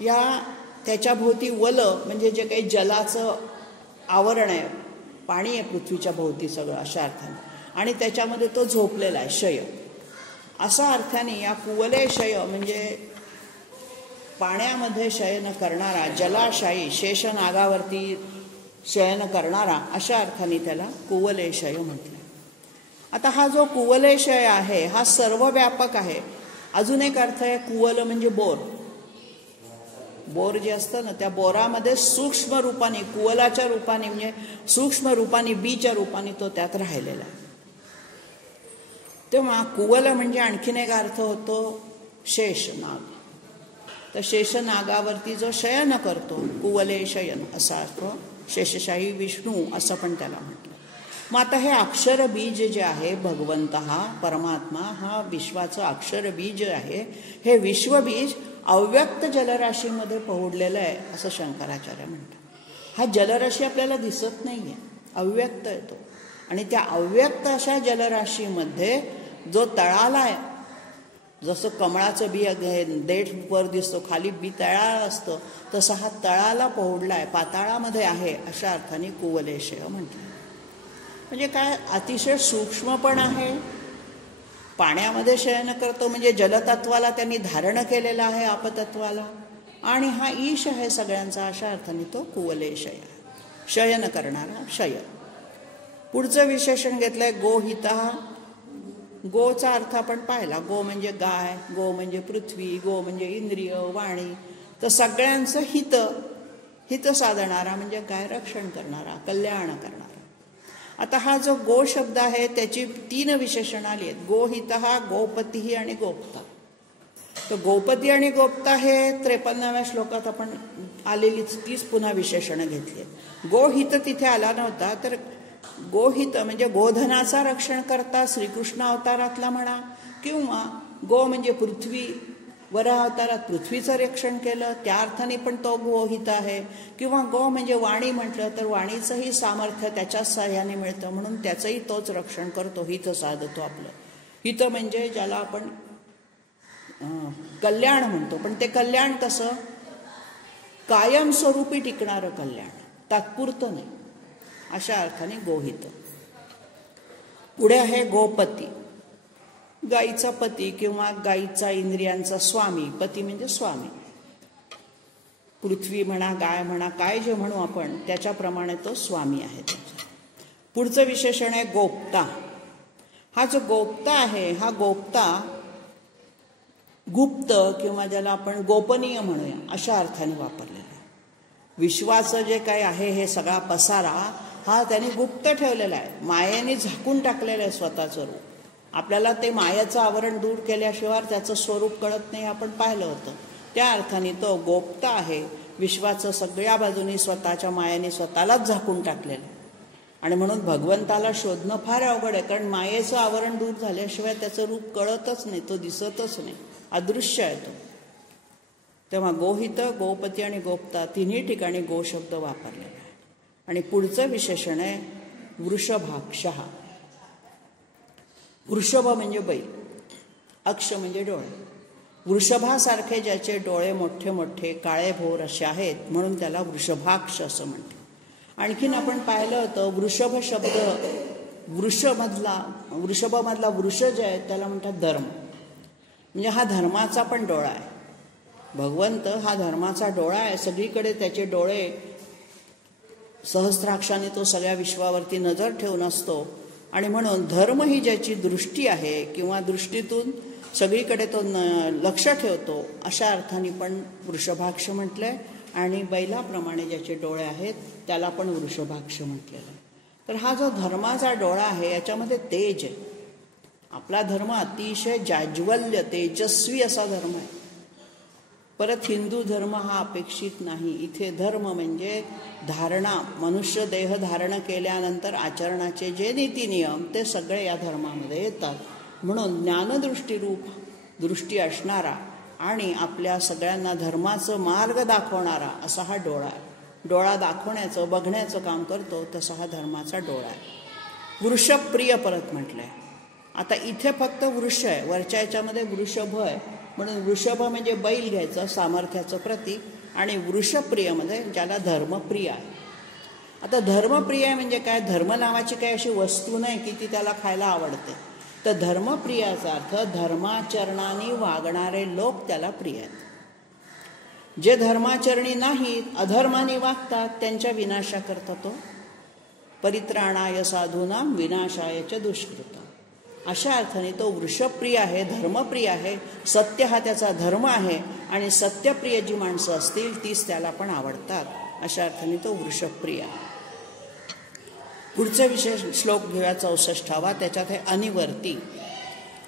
या त्याच्या भोवती वल म्हणजे जे काही जलाचं आवरण आहे, पाणी आहे पृथ्वीच्या भोवती सगळं अशा अर्थाने, आणि त्याच्यामध्ये तो झोपलेला आहे शय. असा अर्थाने या कुवलय शय म्हणजे पाण्यामध्ये शयन करणारा जलाशायी, शेषनागावरती शयन करणारा अशा अर्थाने त्याला कुवलेशय म्हटलं. आता हा जो कुवलेशय आहे हा सर्वव्यापक आहे. अजून एक अर्थ आहे कुवल म्हणजे बोर. बोर जे असतं ना त्या बोरामध्ये सूक्ष्म रूपाने कुवलाच्या रूपाने म्हणजे सूक्ष्म रूपाने बीच्या रूपाने तो त्यात राहिलेला आहे. तेव्हा कुवल म्हणजे आणखीन एक अर्थ होतो शेषनाग. तर शेषनागावरती जो शयन करतो कुवले शयन असा अर्थ. शेषशाही विष्णू असं पण त्याला म्हटलं. मग आता हे अक्षर बीज जे आहे भगवंत हा परमात्मा हा विश्वाचं अक्षर बीज आहे. हे विश्वबीज अव्यक्त जलराशीमध्ये पोहोडलेलं आहे असं शंकराचार्य म्हणतात. हा जलराशी आपल्याला दिसत नाहीये, अव्यक्त आहे तो. आणि त्या अव्यक्त अशा जलराशीमध्ये जो तळाला आहे, जसं कमळाचं बी देठ वर दिसतो खाली बी तळाला असतं तसं हा तळाला पोहोडलाय पाताळामध्ये आहे अशा अर्थाने कुवलेशय म्हटलं. म्हणजे काय अतिशय सूक्ष्म पण आहे. पाण्यामध्ये शयन करतो म्हणजे जलतत्वाला त्यांनी धारण केलेलं आहे आपतत्वाला. आणि हा ईश आहे सगळ्यांचा अशा अर्थाने तो कुवलेशय आहे. शयन करणारा शय. पुढचं विशेषण घेतलंय गोहिता. गोचा अर्थ आपण पाहिला. गो म्हणजे गाय, गो म्हणजे पृथ्वी, गो म्हणजे इंद्रिय वाणी. तर सगळ्यांचं हित साधणारा म्हणजे काय रक्षण करणारा कल्याण करणारा. आता हा जो गो शब्द आहे त्याची 3 विशेषणं आली आहेत. गोहिता गोपती आणि गोप्ता. तर गोपती आणि गोप्ता हे 53व्या श्लोकात आपण आलेलीच 30 पुन्हा विशेषणं घेतली. गोहित तिथे आला नव्हता. तर गोहित म्हणजे गोधनाचा रक्षण करता श्रीकृष्ण अवतारातला म्हणा किंवा गो म्हणजे पृथ्वी वराह अवतारात पृथ्वीचं रक्षण केलं त्या अर्थाने पण तो गोहित आहे. किंवा गो म्हणजे वाणी म्हटलं तर वाणीचंही सामर्थ्य त्याच्याच साह्याने मिळतं म्हणून त्याचंही तोच रक्षण करतो, हित साधतो आपलं. हित म्हणजे ज्याला आपण कल्याण म्हणतो. पण ते कल्याण कसं कायमस्वरूपी टिकणारं कल्याण, तात्पुरतं नाही अशा अर्थाने गोहित. पुढे आहे गोपती. गाईचा पती किंवा गाईचा इंद्रियांचा स्वामी. पती म्हणजे स्वामी. पृथ्वी म्हणा गाय म्हणा काय जे म्हणू आपण त्याच्याप्रमाणे तो स्वामी आहे. पुढचं विशेषण आहे गोप्ता. हा जो गोप्ता आहे हा गोप्ता गुप्त किंवा ज्याला आपण गोपनीय म्हणूया अशा अर्थाने वापरलेला आहे. विश्वाचं जे काही आहे हे सगळा पसारा हा त्याने गुप्त ठेवलेला आहे. मायेने झाकून टाकलेलं आहे स्वतःचं रूप. आपल्याला ते मायाचं आवरण दूर केल्याशिवाय त्याचं स्वरूप कळत नाही आपण पाहिलं होतं. त्या अर्थाने तो गोप्ता आहे. विश्वाचं सगळ्या बाजूनी स्वतःच्या मायाने स्वतःलाच झाकून टाकलेलं. आणि म्हणून भगवंताला शोधणं फार अवघड आहे कारण मायेचं आवरण दूर झाल्याशिवाय त्याचं रूप कळतच नाही, तो दिसतच नाही, अदृश्य आहे तो. तेव्हा गोहित गोपती आणि गोप्ता 3 ठिकाणी गो शब्द वापरलेला आहे. आणि पुढचं विशेषण आहे वृषभाक्षः. वृषभ म्हणजे बैल, अक्ष म्हणजे डोळे. वृषभासारखे ज्याचे डोळे मोठे मोठे काळे भोर असे आहेत म्हणून त्याला वृषभाक्ष असं म्हणतात. आणखीन आपण पाहिलं होतं वृषभ शब्द वृषभमधला वृष जे आहे त्याला म्हणतात धर्म. म्हणजे हा धर्माचा पण डोळा आहे. भगवंत हा धर्माचा डोळा आहे. सगळीकडे त्याचे डोळे सहस्राक्षाने तो सगळ्या विश्वावरती नजर ठेवून असतो. आणि म्हणून धर्म ही ज्याची दृष्टी आहे किंवा दृष्टीतून सगळीकडे तो लक्ष ठेवतो अशा अर्थाने पण वृषभाक्ष म्हटलंय. आणि बैलाप्रमाणे ज्याचे डोळे आहेत त्याला पण वृषभाक्ष म्हटलेलं आहे. तर हा जो धर्माचा डोळा आहे याच्यामध्ये तेज आहे. आपला धर्म अतिशय जाज्वल्य तेजस्वी असा धर्म आहे. परत हिंदू धर्म हा अपेक्षित नाही. इथे धर्म म्हणजे धारणा, मनुष्य देह धारण केल्यानंतर आचरणाचे जे नीती नियम ते सगळे या धर्मामध्ये येतात. म्हणून ज्ञानदृष्टीरूप दृष्टी असणारा आणि आपल्या सगळ्यांना धर्माचं मार्ग दाखवणारा असा हा डोळा आहे. डोळा दाखवण्याचं बघण्याचं काम करतो तसा हा धर्माचा डोळा आहे. वृषभप्रिय परत म्हटलंय. आता इथे फक्त वृष आहे, वरच्या याच्यामध्ये वृषभ आहे म्हणून वृषभ म्हणजे बैल घ्यायचं सामर्थ्याचं प्रतीक. आणि वृषप्रियमध्ये ज्याला धर्मप्रिय आहे. आता धर्मप्रिय म्हणजे काय, धर्म नावाची काही अशी वस्तू नाही की ती त्याला खायला आवडते. तर धर्मप्रियाचा अर्थ धर्माचरणाने वागणारे लोक त्याला प्रिय आहेत. जे धर्माचरणी नाहीत, अधर्माने वागतात, त्यांच्या विनाशाकरता तो परित्राणाय साधूनां विनाशाय च दुष्कृता. अशा अर्थाने तो वृषप्रिय आहे, धर्मप्रिय आहे. सत्य हा त्याचा धर्म आहे आणि सत्यप्रिय जी माणसं असतील तीच त्याला पण आवडतात. अशा अर्थाने तो वृषप्रिय आहे. पुढचे विशेष श्लोक घेऊया 64वा. त्याच्यात आहे अनिवर्ती.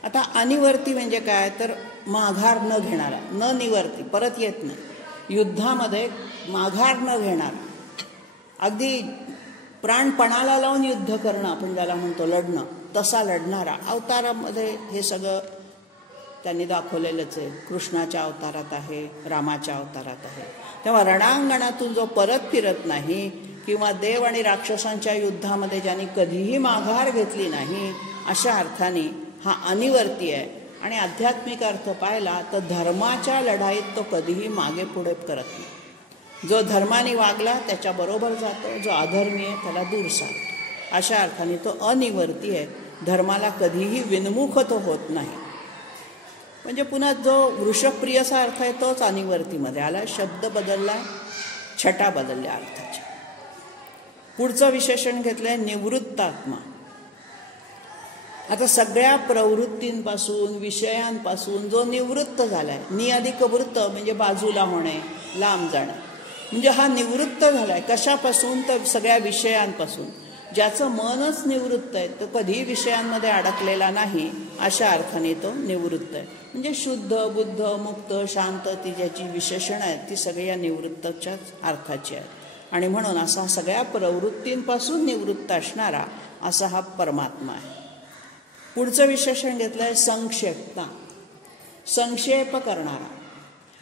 आता अनिवर्ती म्हणजे काय, तर माघार न घेणारा, न निवर्ती, परत येत नाही. युद्धामध्ये माघार न घेणार, अगदी प्राणपणाला लावून युद्ध करणं आपण ज्याला म्हणतो, लढणं, तसा लढणारा. अवतारामध्ये हे सगळं त्यांनी दाखवलेलंच आहे. कृष्णाच्या अवतारात आहे, रामाच्या अवतारात आहे. तेव्हा रणांगणातून जो परत फिरत नाही किंवा देव आणि राक्षसांच्या युद्धामध्ये ज्यांनी कधीही माघार घेतली नाही, अशा अर्थाने हा अनिवर्ती आहे. आणि आध्यात्मिक अर्थ पाहिला तर धर्माच्या लढाईत तो कधीही मागे पुढे करत नाही. जो धर्माने वागला त्याच्याबरोबर जातो, जो अधर्मी आहे त्याला दूर सारतो. अशा अर्थाने तो अनिवर्ती आहे. धर्माला कधीही विनमुख तो होत नाही. म्हणजे पुन्हा जो वृषप्रियचा अर्थ आहे तोच अनिवर्तीमध्ये आला. शब्द बदलला, छटा बदलल्या अर्थाच्या. पुढचं विशेषण घेतलंय निवृत्तात्मा. आता सगळ्या प्रवृत्तींपासून, विषयांपासून जो निवृत्त झालाय, निअधिक वृत्त म्हणजे बाजूला होणे, लांब जाणे, म्हणजे हा निवृत्त झालाय. कशापासून, तर सगळ्या विषयांपासून. ज्याचं मनच निवृत्त आहे तो कधीही विषयांमध्ये अडकलेला नाही. अशा अर्थाने तो निवृत्त आहे. म्हणजे शुद्ध, बुद्ध, मुक्त, शांत, ती ज्याची विशेषणं आहेत ती सगळी या निवृत्तच्याच अर्थाची आहेत. आणि म्हणून असा सगळ्या प्रवृत्तींपासून निवृत्त असणारा असा हा परमात्मा आहे. पुढचं विशेषण घेतलं आहे संक्षेपता. संक्षेप करणारा.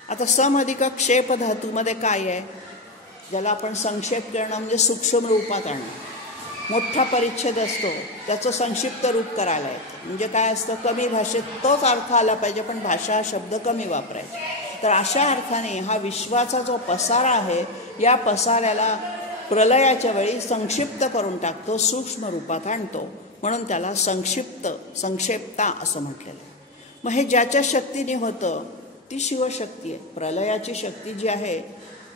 आता सम अधिक क्षेप धातूमध्ये काय आहे, ज्याला आपण संक्षेप करणं म्हणजे सूक्ष्म रूपात आणणं. मोठा परिच्छेद असतो, त्याचं संक्षिप्त रूप करायला येतं. म्हणजे काय असतं, कमी भाषेत तोच अर्थ आला पाहिजे पण भाषा शब्द कमी वापरायचे. तर अशा अर्थाने हा विश्वाचा जो पसारा आहे, या पसाऱ्याला प्रलयाच्या वेळी संक्षिप्त करून टाकतो, सूक्ष्म रूपात आणतो. म्हणून त्याला संक्षेपता असं म्हटलेलं आहे. मग हे ज्याच्या शक्तीने होतं ती शिवशक्ती आहे. प्रलयाची शक्ती जी आहे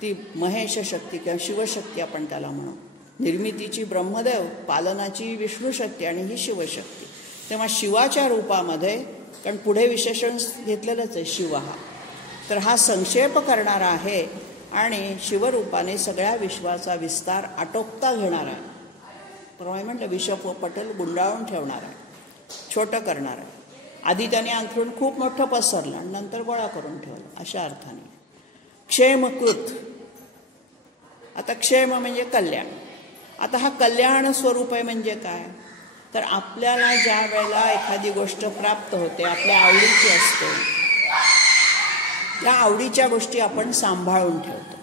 ती महेश शक्ती किंवा शिवशक्ती आपण त्याला म्हणू. निर्मितीची ब्रह्मदेव, पालनाची विष्णुशक्ती आणि ही शिवशक्ती. तेव्हा शिवाच्या रूपामध्ये, कारण पुढे विशेषण घेतलेलंच आहे शिव हा, तर हा संक्षेप करणारा आहे आणि शिवरूपाने सगळ्या विश्वाचा विस्तार आटोपता घेणारा आहे. परवा म्हटलं विश्व पटेल गुंडाळून ठेवणार आहे, छोटं करणार आहे. आधी त्याने अंथरूण खूप मोठं पसरलं आणि नंतर गोळा करून ठेवलं. अशा अर्थाने क्षेमकृत. आता क्षेम म्हणजे कल्याण. आता हा कल्याण स्वरूप आहे म्हणजे काय, तर आपल्याला ज्या वेळेला एखादी गोष्ट प्राप्त होते, आपल्या आवडीची असते, त्या आवडीच्या गोष्टी आपण सांभाळून ठेवतो.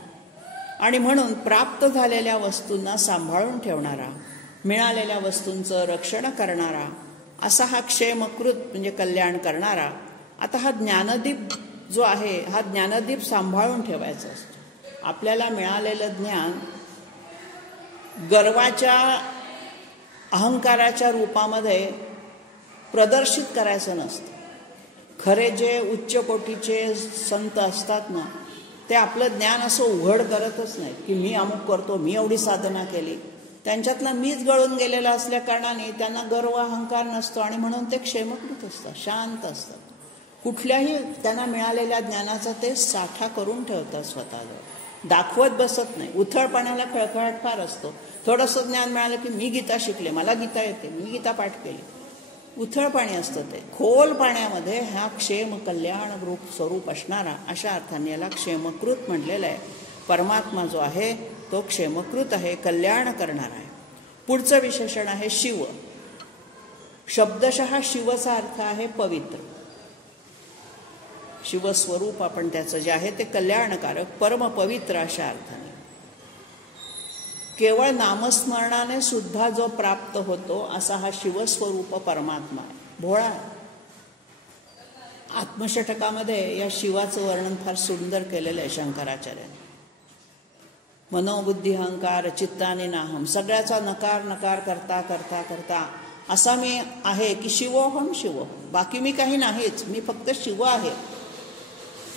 आणि म्हणून प्राप्त झालेल्या वस्तूंना सांभाळून ठेवणारा, मिळालेल्या वस्तूंचं रक्षण करणारा असा हा क्षेमकृत म्हणजे कल्याण करणारा. आता हा ज्ञानदीप जो आहे, हा ज्ञानदीप सांभाळून ठेवायचा असतो. आपल्याला मिळालेलं ज्ञान गर्वाच्या, अहंकाराच्या रूपामध्ये प्रदर्शित करायचं नसतं. खरे जे उच्च कोटीचे संत असतात ना, ते आपलं ज्ञान असं उघड करतच नाही की मी अमुक करतो, मी एवढी साधना केली. त्यांच्यातला मीच गळून गेलेला असल्या कारणाने त्यांना गर्व अहंकार नसतो आणि म्हणून ते क्षेमकृत असतात, शांत असतात. कुठल्याही त्यांना मिळालेल्या ज्ञानाचा ते साठा करून ठेवतात स्वतःजवळ, दाखवत बसत नाही. उथळपणाला खळखळाट फार असतो. थोडंसं ज्ञान मिळालं की मी गीता शिकले, मला गीता येते, मी गीता पाठ केली. उथळ पाणी असतं ते. खोल पाण्यामध्ये हा क्षेम कल्याण रूप स्वरूप असणारा, अशा अर्थाने याला क्षेमकृत म्हटलेलं आहे. परमात्मा जो आहे तो क्षेमकृत आहे, कल्याण करणार आहे. पुढचं विशेषण आहे शिव. शब्दशः शिवचा अर्थ आहे पवित्र. शिवस्वरूप आपण त्याचं जे आहे ते कल्याणकारक, परमपवित्र अशा अर्थाने. केवळ नामस्मरणाने सुद्धा जो प्राप्त होतो असा हा शिवस्वरूप परमात्मा आहे. भोळा. आत्मषटकामध्ये या शिवाचं वर्णन फार सुंदर केलेलं आहे शंकराचार्यांनी. मनोबुद्धी अहंकार चित्ताने नाहम, सगळ्याचा नकार नकार करता करता करता असा मी आहे की शिवोहम शिव, बाकी मी काही नाहीच, मी फक्त शिव आहे.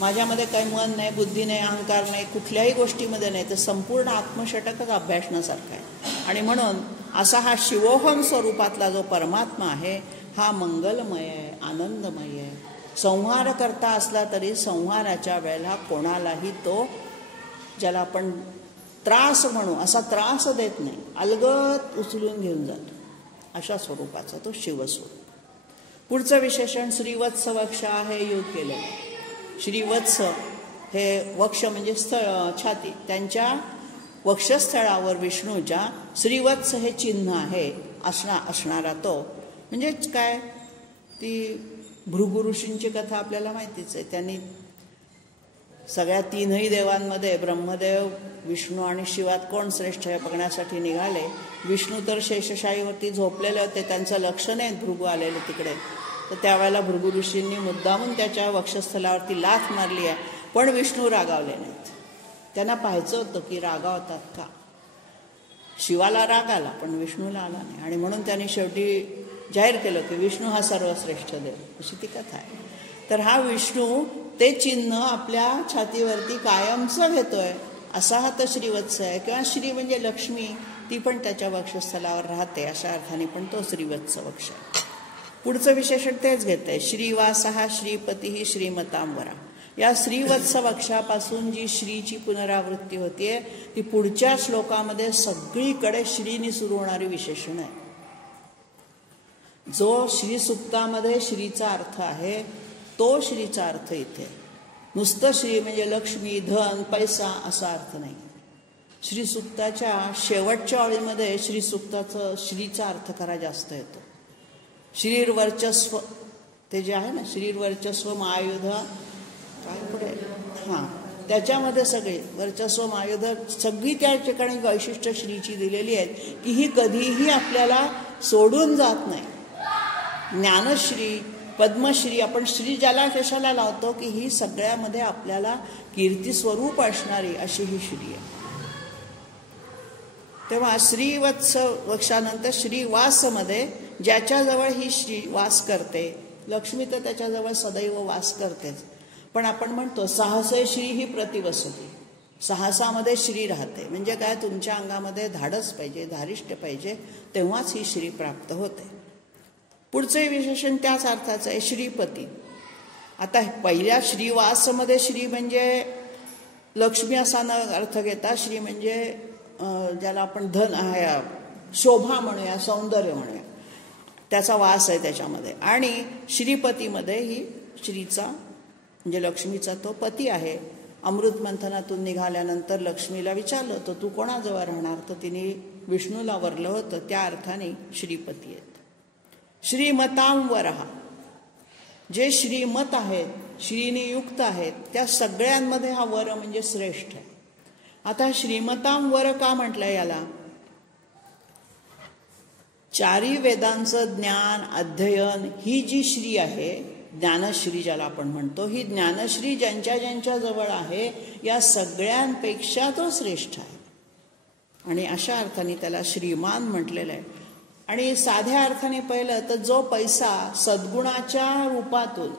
माझ्यामध्ये काही मन नाही, बुद्धी नाही, अहंकार नाही, कुठल्याही गोष्टीमध्ये नाही, तर संपूर्ण आत्मषटकच अभ्यासण्यासारखा आहे. आणि म्हणून असा हा शिवोहम स्वरूपातला जो परमात्मा आहे हा मंगलमय आहे, आनंदमय आहे. संहार करता असला तरी संहाराच्या वेळेला कोणालाही तो, ज्याला आपण त्रास म्हणू, असा त्रास देत नाही, अलगद उचलून घेऊन जातो. अशा स्वरूपाचा तो शिवस्वरूप. पुढचं विशेषण श्रीवत्स वक्ष आहे योग केलेलं. श्रीवत्स हे वक्ष म्हणजे स्थळ, छाती, त्यांच्या वक्षस्थळावर विष्णूच्या श्रीवत्स हे चिन्ह आहे असणारा तो. म्हणजेच काय, ती भृगु ऋषींची कथा आपल्याला माहितीच आहे. त्यांनी सगळ्या तीनही देवांमध्ये ब्रह्मदेव, विष्णू आणि शिवात कोण श्रेष्ठ हे बघण्यासाठी निघाले. विष्णू तर शेषशाहीवरती झोपलेले होते, त्यांचं लक्ष नाही भृगू आलेले तिकडे. तर त्यावेळेला भृगु ऋषींनी मुद्दामून त्याच्या वक्षस्थलावरती लाथ मारली आहे, पण विष्णू रागावले नाहीत. त्यांना पाहायचं होतं की रागावतात का. शिवाला राग आला पण विष्णूला आला नाही. आणि म्हणून त्यांनी शेवटी जाहीर केलं की विष्णू हा सर्वश्रेष्ठ देव, अशी ती कथा आहे. तर हा विष्णू ते चिन्ह आपल्या छातीवरती कायमचं घेतोय, असा हा तर श्रीवत्स आहे. किंवा श्री म्हणजे लक्ष्मी, ती पण त्याच्या वक्षस्थलावर राहते, अशा अर्थाने पण तो श्रीवत्स वक्ष आहे. पुढचं विशेषण तेच घेत आहे. श्रीवासः श्रीपती श्रीमतांबरा. या श्रीवत्स वक्षापासून जी श्रीची पुनरावृत्ती होतीये ती पुढच्या श्लोकामध्ये सगळीकडे श्रीनी सुरू होणारी विशेषण आहे. जो श्री सुक्तामध्ये श्रीचा अर्थ आहे तो श्रीचा अर्थ इथे. नुसतं श्री म्हणजे लक्ष्मी, धन, पैसा असा अर्थ नाही. श्री सुक्ताच्या शेवटच्या ओळीमध्ये श्री सुक्ताचं श्रीचा अर्थ करा जास्त येतो. शरीर वर्चस्व ते जे आहे ना, शरीर वर्चस्व महायुध काय पुढे, हां, त्याच्यामध्ये सगळे वर्चस्व महायुध सगळी त्या ठिकाणी वैशिष्ट्य श्रीची दिलेली आहेत की ही कधीही आपल्याला सोडून जात नाही. ज्ञानश्री, पद्मश्री, आपण श्री ज्याला कशाला लावतो की ही सगळ्यामध्ये आपल्याला कीर्तिस्वरूप असणारी अशी ही श्री आहे. तेव्हा श्रीवत्स वक्षानंतर श्रीवासमध्ये ज्याच्याजवळ ही श्री वास करते, लक्ष्मी तर त्याच्याजवळ सदैव वास करतेच, पण आपण म्हणतो साहसे श्री ही प्रतिवसती. साहसामध्ये श्री राहते म्हणजे काय, तुमच्या अंगामध्ये धाडस पाहिजे, धारिष्ट पाहिजे, तेव्हाच ही श्री प्राप्त होते. पुढचे विशेषण त्याच अर्थाचं आहे, श्रीपती. आता पहिल्या श्रीवासमध्ये श्री म्हणजे लक्ष्मी असा न अर्थ घेता श्री म्हणजे ज्याला आपण धन आहे, शोभा म्हणूया, सौंदर्य म्हणूया, त्याचा वास आहे त्याच्यामध्ये. आणि श्रीपतीमध्ये ही श्रीचा म्हणजे लक्ष्मीचा तो पती आहे. अमृत मंथनातून निघाल्यानंतर लक्ष्मीला विचारलं होतं तू कोणाजवळ राहणार, तर तिने विष्णूला वरलं होतं, त्या अर्थाने श्रीपती आहेत. श्रीमतांवरः, जे श्रीमत आहेत, श्रीने युक्त आहेत, त्या सगळ्यांमध्ये हा वर म्हणजे श्रेष्ठ आहे. आता श्रीमतांवर का म्हटलंय याला, चारी वेदांचं ज्ञान अध्ययन ही जी श्री आहे, ज्ञानश्री ज्याला आपण म्हणतो, ही ज्ञानश्री ज्यांच्या ज्यांच्या जवळ आहे या सगळ्यांपेक्षा तो श्रेष्ठ आहे. आणि अशा अर्थाने त्याला श्रीमान म्हटलेलं आहे. आणि साध्या अर्थाने पाहिलं तर जो पैसा सद्गुणाच्या रूपातून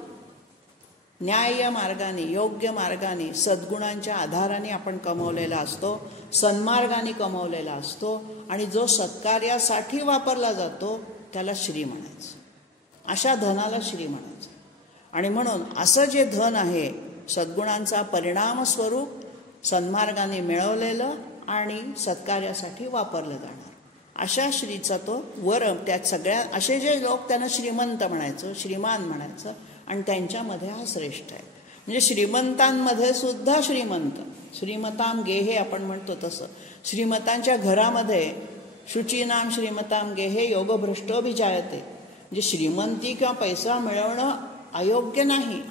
न्याय्य मार्गाने, योग्य मार्गाने, सद्गुणांच्या आधाराने आपण कमवलेला असतो, सन्मार्गाने कमवलेला असतो, आणि जो सत्कार्यासाठी वापरला जातो त्याला श्री म्हणायचं. अशा धनाला श्री म्हणायचं. आणि म्हणून असं जे धन आहे सद्गुणांचा परिणाम स्वरूप सन्मार्गाने मिळवलेलं आणि सत्कार्यासाठी वापरलं जाणार, अशा श्रीचा तो वर. त्यात सगळ्या असे जे लोक त्यांना श्रीमंत म्हणायचं, श्रीमान म्हणायचं, आणि त्यांच्यामध्ये हा श्रेष्ठ आहे. म्हणजे श्रीमंतांमध्ये सुद्धा श्रीमंत, श्रीमताम गेहे आपण म्हणतो तसं, श्रीमतांच्या घरामध्ये शुचीनाम श्रीमताम गेहे योगभ्रष्टोभिजायते. म्हणजे श्रीमंती किंवा पैसा मिळवणं अयोग्य नाही,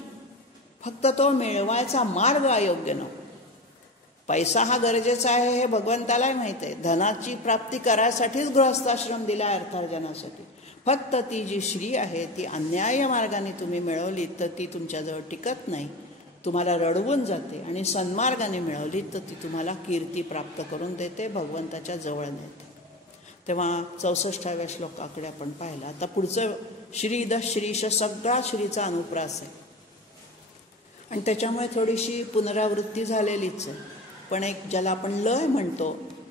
फक्त तो मिळवायचा मार्ग अयोग्य नको. पैसा हा गरजेचा आहे हे भगवंतालाही माहित आहे. धनाची प्राप्ती करायसाठीच गृहस्थाश्रम दिला आहे अर्थार्जनासाठी. फक्त ती जी श्री आहे ती अन्याय मार्गाने तुम्ही मिळवली तर ती तुमच्याजवळ टिकत नाही, तुम्हाला रडवून जाते. आणि सन्मार्गाने मिळवली तर ती तुम्हाला कीर्ती प्राप्त करून देते, भगवंताच्या जवळ नेते. तेव्हा 64व्या श्लोकाकडे आपण पाहिलं. आता पुढचं श्रीद श्रीश, सगळा श्रीचा अनुप्रास आहे. आणि त्याच्यामुळे थोडीशी पुनरावृत्ती झालेलीच आहे. पण एक ज्याला आपण लय म्हणतो,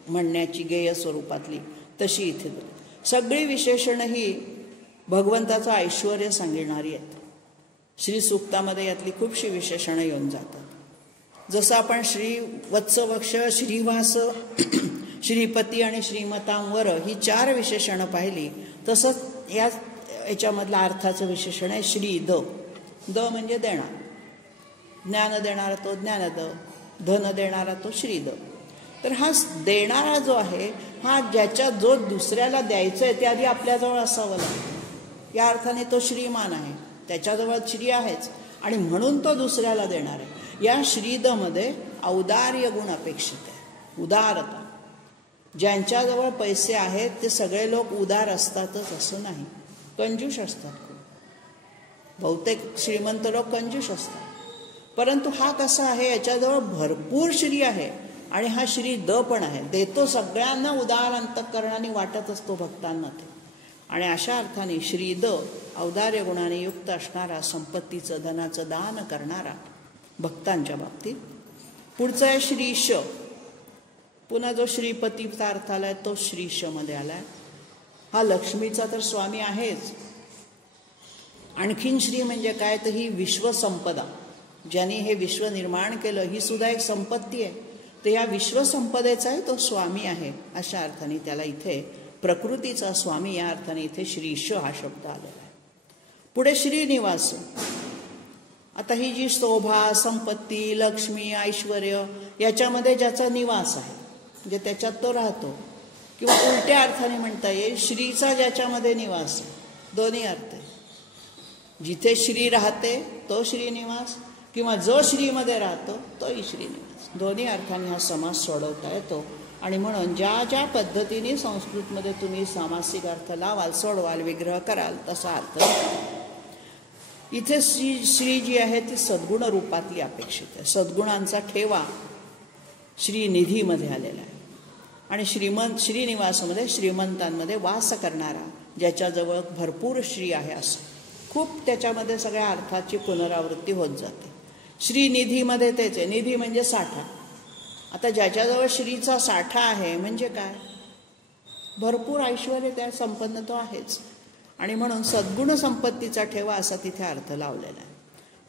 म्हणण्याची गेय स्वरूपातली, तशी इथे सगळी विशेषणं ही भगवंताचं ऐश्वर सांगणारी आहेत. श्री सूक्तामध्ये यातली खूपशी विशेषणं येऊन जातात. जसं आपण श्री वत्सवक्ष, श्रीवास, श्रीपती आणि श्रीमतांवर ही 4 विशेषणं पाहिली, तसंच याच्यामधलं अर्थाचं विशेषण आहे श्री द. द म्हणजे देणार, ज्ञान देणारा तो ज्ञानद, धन देणारा तो श्रीद. तर हा देणारा जो आहे, हा ज्याच्या जो दुसऱ्याला द्यायचं आहे ते आधी आपल्याजवळ असावं लागतं. या अर्थाने तो श्रीमान आहे, त्याच्याजवळ श्री आहेच आणि म्हणून तो दुसऱ्याला देणार आहे. या श्रीदमध्ये औदार्य गुण अपेक्षित आहे, उदारता. ज्यांच्याजवळ पैसे आहेत ते सगळे लोक उदार असतातच असं नाही, कंजूष असतात खूप. बहुतेक श्रीमंत लोक कंजूष असतात. परंतु हा कसा आहे, याच्याजवळ भरपूर श्री आहे आणि हा श्री द पण आहे, देतो सगळ्यांना उदार अंतःकरणाने वाटत असतो भक्तांना ते. आणि अशा अर्थाने श्री द, औदार्य गुणाने युक्त असणारा, संपत्तीचं धनाचं दान करणारा भक्तांच्या बाबतीत. पुढचं आहे श्रीश. पुन्हा जो श्रीपतीचा अर्थ आलाय तो श्रीश मध्ये आलाय. हा लक्ष्मीचा तर स्वामी आहेच. आणखीन श्री म्हणजे काय, तर ही विश्वसंपदा, ज्यांनी हे विश्व निर्माण केलं ही सुद्धा एक संपत्ती आहे. तर या विश्वसंपदेचाही तो स्वामी आहे. अशा अर्थाने त्याला इथे प्रकृतीचा स्वामी या अर्थाने इथे श्रीश हा शब्द आलेला आहे. पुढे श्रीनिवास. आता ही जी शोभा, संपत्ती, लक्ष्मी, ऐश्वर याच्यामध्ये ज्याचा निवास आहे, म्हणजे त्याच्यात तो राहतो, किंवा उलट्या अर्थाने म्हणता येईल श्रीचा ज्याच्यामध्ये निवास आहे. दोन्ही अर्थ आहे. जिथे श्री राहते तो श्रीनिवास, किंवा जो श्रीमध्ये राहतो तोही श्रीनिवास. दोन्ही अर्थाने हा समास सोडवता येतो. आणि म्हणून ज्या ज्या पद्धतीने संस्कृतमध्ये तुम्ही सामासिक अर्थ लावाल, सोडवाल, विग्रह कराल, तसा अर्थ इथे श्री जी आहे ती सद्गुण रूपातली अपेक्षित आहे. सद्गुणांचा ठेवा श्रीनिधीमध्ये आलेला आहे. आणि श्रीनिवासामध्ये श्रीमंतांमध्ये वास करणारा, ज्याच्याजवळ भरपूर श्री आहे असं. खूप त्याच्यामध्ये सगळ्या अर्थाची पुनरावृत्ती होत जाते. श्रीनिधीमध्ये तेच आहे. निधी म्हणजे साठा. आता ज्याच्याजवळ श्रीचा साठा आहे म्हणजे काय, भरपूर ऐश्वर त्या संपन्न तो आहेच. आणि म्हणून सद्गुण संपत्तीचा ठेवा असा तिथे अर्थ लावलेला आहे.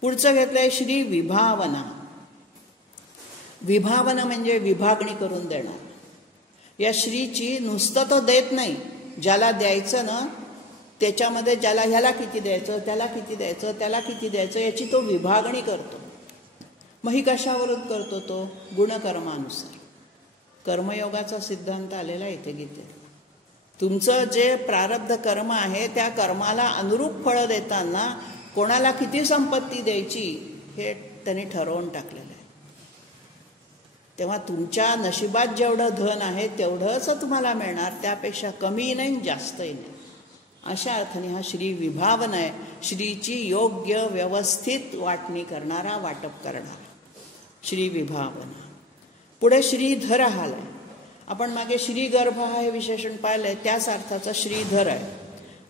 पुढचं घेतलंय श्री विभावना. विभावना म्हणजे विभागणी करून देणार. या श्रीची नुसतं तो देत नाही, ज्याला द्यायचं ना त्याच्यामध्ये ज्याला ह्याला किती द्यायचं, त्याला किती द्यायचं, त्याला किती द्यायचं, याची तो विभागणी करतो. मग ही कशावरून करतो तो, गुणकर्मानुसार. कर्मयोगाचा सिद्धांत आलेला इथे गीतेत. तुमचं जे प्रारब्ध कर्म आहे त्या कर्माला अनुरूप फळं देताना कोणाला किती संपत्ती द्यायची हे त्यांनी ठरवून टाकलेलं आहे. तेव्हा तुमच्या नशिबात जेवढं धन आहे तेवढंच तुम्हाला मिळणार, त्यापेक्षा कमी नाही जास्तही नाही. अशा अर्थाने हा श्री विभावन आहे. श्रीची योग्य व्यवस्थित वाटणी करणारा, वाटप करणारा श्री विभावना. पुढे श्रीधर हा आहे. आपण मागे श्रीगर्भ हा हे विशेषण पाहिलंय, त्याच अर्थाचा श्रीधर आहे.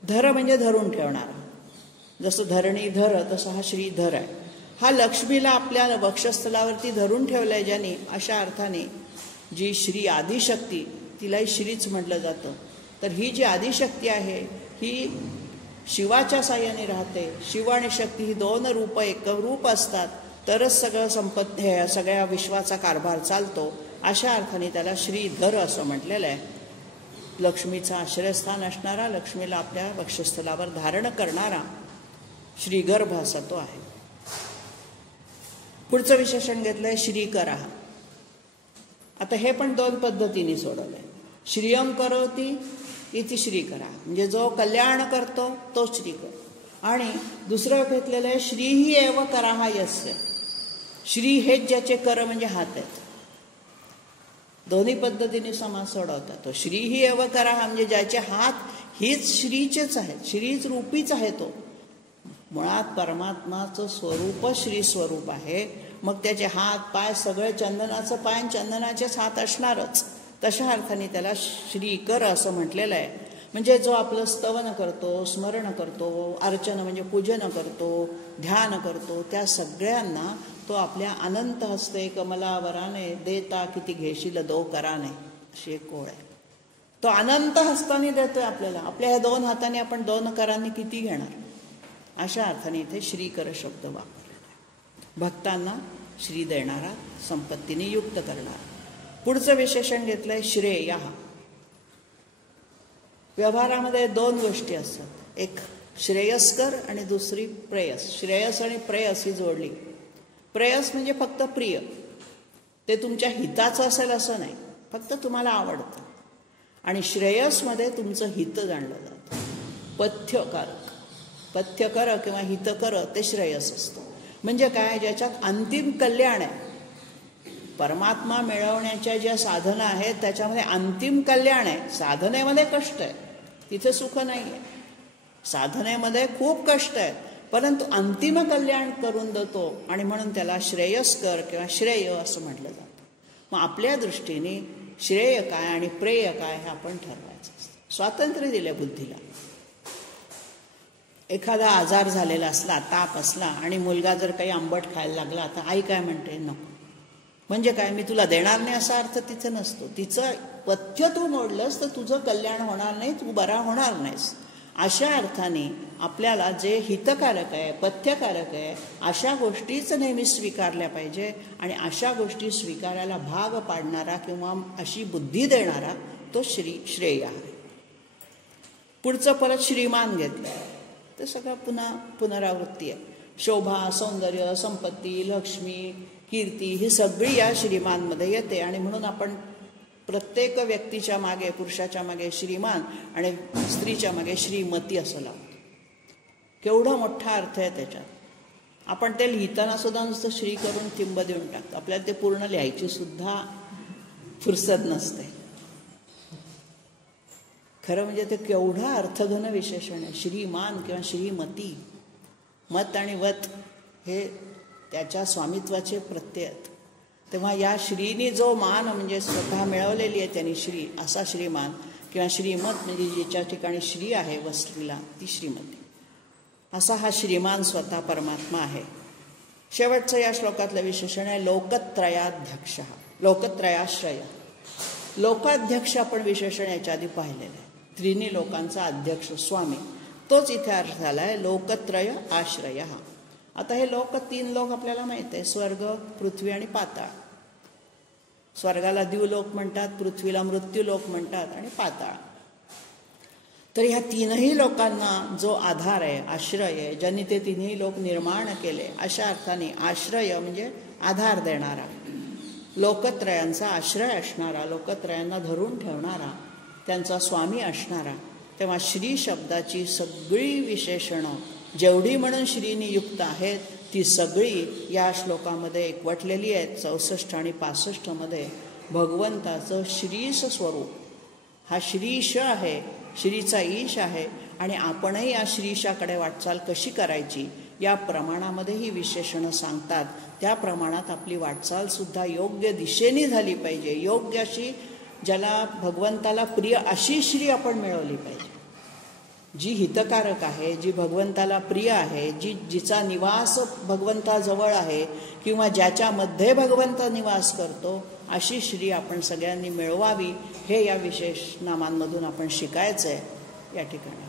धर म्हणजे धरून ठेवणारा. जसं धरणीधर तसा हा श्रीधर आहे. हा लक्ष्मीला आपल्या वक्षस्थलावरती धरून ठेवलाय ज्यांनी, अशा अर्थाने जी श्री आदिशक्ती, तिलाही श्रीच म्हटलं जातं. तर ही जी आदिशक्ती आहे ही शिवाच्या साह्याने राहते. शिव आणि शक्ती ही दोन रूप एकरूप असतात, तरच सगळं सगळ्या विश्वाचा कारभार चालतो. अशा अर्थाने त्याला श्रीधर असं म्हटलेलं आहे. लक्ष्मीचं आश्रयस्थान असणारा, लक्ष्मीला आपल्या वक्षस्थलावर धारण करणारा श्रीगर्भ असा तो आहे. पुढचं विशेषण घेतलंय श्रीकरा. आता हे पण दोन पद्धतीने सोडवलंय. श्रियं करोति इति श्रीकरा, म्हणजे जो कल्याण करतो तो श्रीकर. आणि दुसरं घेतलेलं आहे श्रीही एव कराहा यस्य. श्री हेच ज्याचे कर म्हणजे हात आहेत. दोन्ही पद्धतीने समास सोडवतात. तो श्रीही एव कराहा म्हणजे ज्याचे हात हीच श्रीचेच आहेत, श्रीच रूपीच आहे. तो मुळात परमात्माचं स्वरूप श्री स्वरूप आहे. मग त्याचे हात पाय सगळे चंदनाचं पाय, चंदनाचेच हात असणारच. तशा अर्थाने त्याला श्रीकर असं म्हटलेलं आहे. म्हणजे जो आपलं स्तवन करतो, स्मरण करतो, अर्चन म्हणजे पूजन करतो, ध्यान करतो, त्या सगळ्यांना तो आपल्या अनंत हस्ते कमलावराने देता किती घेशील दो कराने, अशी एक ओळ आहे. तो अनंत हस्ताने देतोय आपल्याला. आपल्या ह्या दोन हाताने आपण दोन करांनी किती घेणार, अशा अर्थाने इथे श्रीकर शब्द वापरलेला आहे. भक्तांना श्री देणारा, संपत्तीने युक्त करणारा. पुढचं विशेषण घेतलंय श्रेय. व्यवहारामध्ये दोन गोष्टी असतात, एक श्रेयस्कर आणि दुसरी प्रेयस. श्रेयस आणि प्रेयस ही जोडली. प्रेयस म्हणजे फक्त प्रिय, ते तुमच्या हिताचं असेल असं नाही, फक्त तुम्हाला आवडतं. आणि श्रेयसमध्ये तुमचं हित जाणलं जातं. पथ्यकारक, पथ्यकर किंवा हितकर ते श्रेयस असतं. म्हणजे काय, ज्याच्यात अंतिम कल्याण आहे. परमात्मा मिळवण्याच्या ज्या साधना आहेत त्याच्यामध्ये अंतिम कल्याण आहे. साधनेमध्ये कष्ट आहे, तिथे सुख नाही आहे. साधनेमध्ये खूप कष्ट आहेत, परंतु अंतिम कल्याण करून देतो आणि म्हणून त्याला श्रेयस्कर किंवा श्रेय असं म्हटलं जातं. मग आपल्या दृष्टीने श्रेय काय आणि प्रेय काय हे आपण ठरवायचं असतं. स्वातंत्र्य दिलं बुद्धीला. एखादा आजार झालेला असला, ताप असला आणि मुलगा जर काही आंबट खायला लागला तर आई काय म्हणते, नको. म्हणजे काय, मी तुला देणार नाही असा अर्थ तिथे नसतो. तिचं पथ्य तू मोडलंस तर तुझं कल्याण होणार नाही, तू बरा होणार नाहीस. अशा अर्थाने आपल्याला जे हितकारक आहे, पथ्यकारक आहे, अशा गोष्टीच नेहमी स्वीकारल्या पाहिजे. आणि अशा गोष्टी स्वीकारायला भाग पाडणारा किंवा अशी बुद्धी देणारा तो श्रेय आहे. पुढचं परत श्रीमान घेतलं, ते सगळं पुन्हा पुनरावृत्ती आहे. शोभा, सौंदर्य, संपत्ती, लक्ष्मी, कीर्ती ही सगळी या श्रीमानमध्ये येते. आणि म्हणून आपण प्रत्येक व्यक्तीच्या मागे, पुरुषाच्या मागे श्रीमान आणि स्त्रीच्या मागे श्रीमती असं लावतो. केवढा मोठा अर्थ आहे त्याच्यात. आपण ते लिहिताना सुद्धा नुसतं श्री करून टिंब देऊन टाकतो, आपल्याला ते पूर्ण लिहायची सुद्धा फुरसत नसते. खरं म्हणजे ते केवढा अर्थघन विशेषण आहे. श्रीमान किंवा श्रीमती. मत आणि वत हे त्याच्या स्वामित्वाचे प्रत्यय आहेत. तेव्हा या श्रीनी जो मान म्हणजे स्वतः मिळवलेली आहे त्यांनी श्री, असा श्रीमान किंवा श्रीमत म्हणजे जिच्या ठिकाणी श्री आहे वस्तीला ती श्रीमती, असा हा श्रीमान स्वतः परमात्मा आहे. शेवटचं या श्लोकातलं विशेषण आहे लोकत्रयाध्यक्ष, लोकत्रयाश्रय. लोकाध्यक्ष आपण विशेषण याच्या आधी पाहिलेलं आहे. त्रिनी लोकांचा अध्यक्ष स्वामी, तोच इथे अर्थ झाला आहे लोकत्रय आश्रय. आता हे लोक, तीन लोक आपल्याला माहित आहे, स्वर्ग, पृथ्वी आणि पाताळ. स्वर्गाला दिवलोक म्हणतात, पृथ्वीला मृत्यूलोक म्हणतात आणि पाताळ. तर ह्या तीनही लोकांना जो आधार आहे, आश्रय आहे, ज्यांनी ते तिन्ही लोक निर्माण केले, अशा अर्थाने आश्रय म्हणजे आधार देणारा, लोकत्रयांचा आश्रय असणारा, लोकत्रयांना धरून ठेवणारा, त्यांचा स्वामी असणारा. तेव्हा श्री शब्दाची सगळी विशेषणं जेवढी म्हणून श्रीनी युक्त आहेत ती सगळी या श्लोकामध्ये एकवटलेली आहेत. 64 आणि 65 मध्ये भगवंताचं श्रीस स्वरूप, हा श्रीश आहे, श्रीचा ईश आहे. आणि आपणही या श्रीशाकडे वाटचाल कशी करायची या प्रमाणामध्ये ही विशेषणं सांगतात. त्या प्रमाणात आपली वाटचाल सुद्धा योग्य दिशेने झाली पाहिजे. योग्य अशी, ज्याला भगवंताला प्रिय अशी श्री आपण मिळवली पाहिजे, जी हितकारक आहे, जी भगवंताला प्रिय आहे, जिचा निवास भगवंताजवळ आहे किंवा ज्याच्यामध्ये भगवंत निवास करतो, अशी श्री आपण सगळ्यांनी मिळवावी. हे या विशेष नामांमधून आपण शिकायचं आहे या ठिकाणी.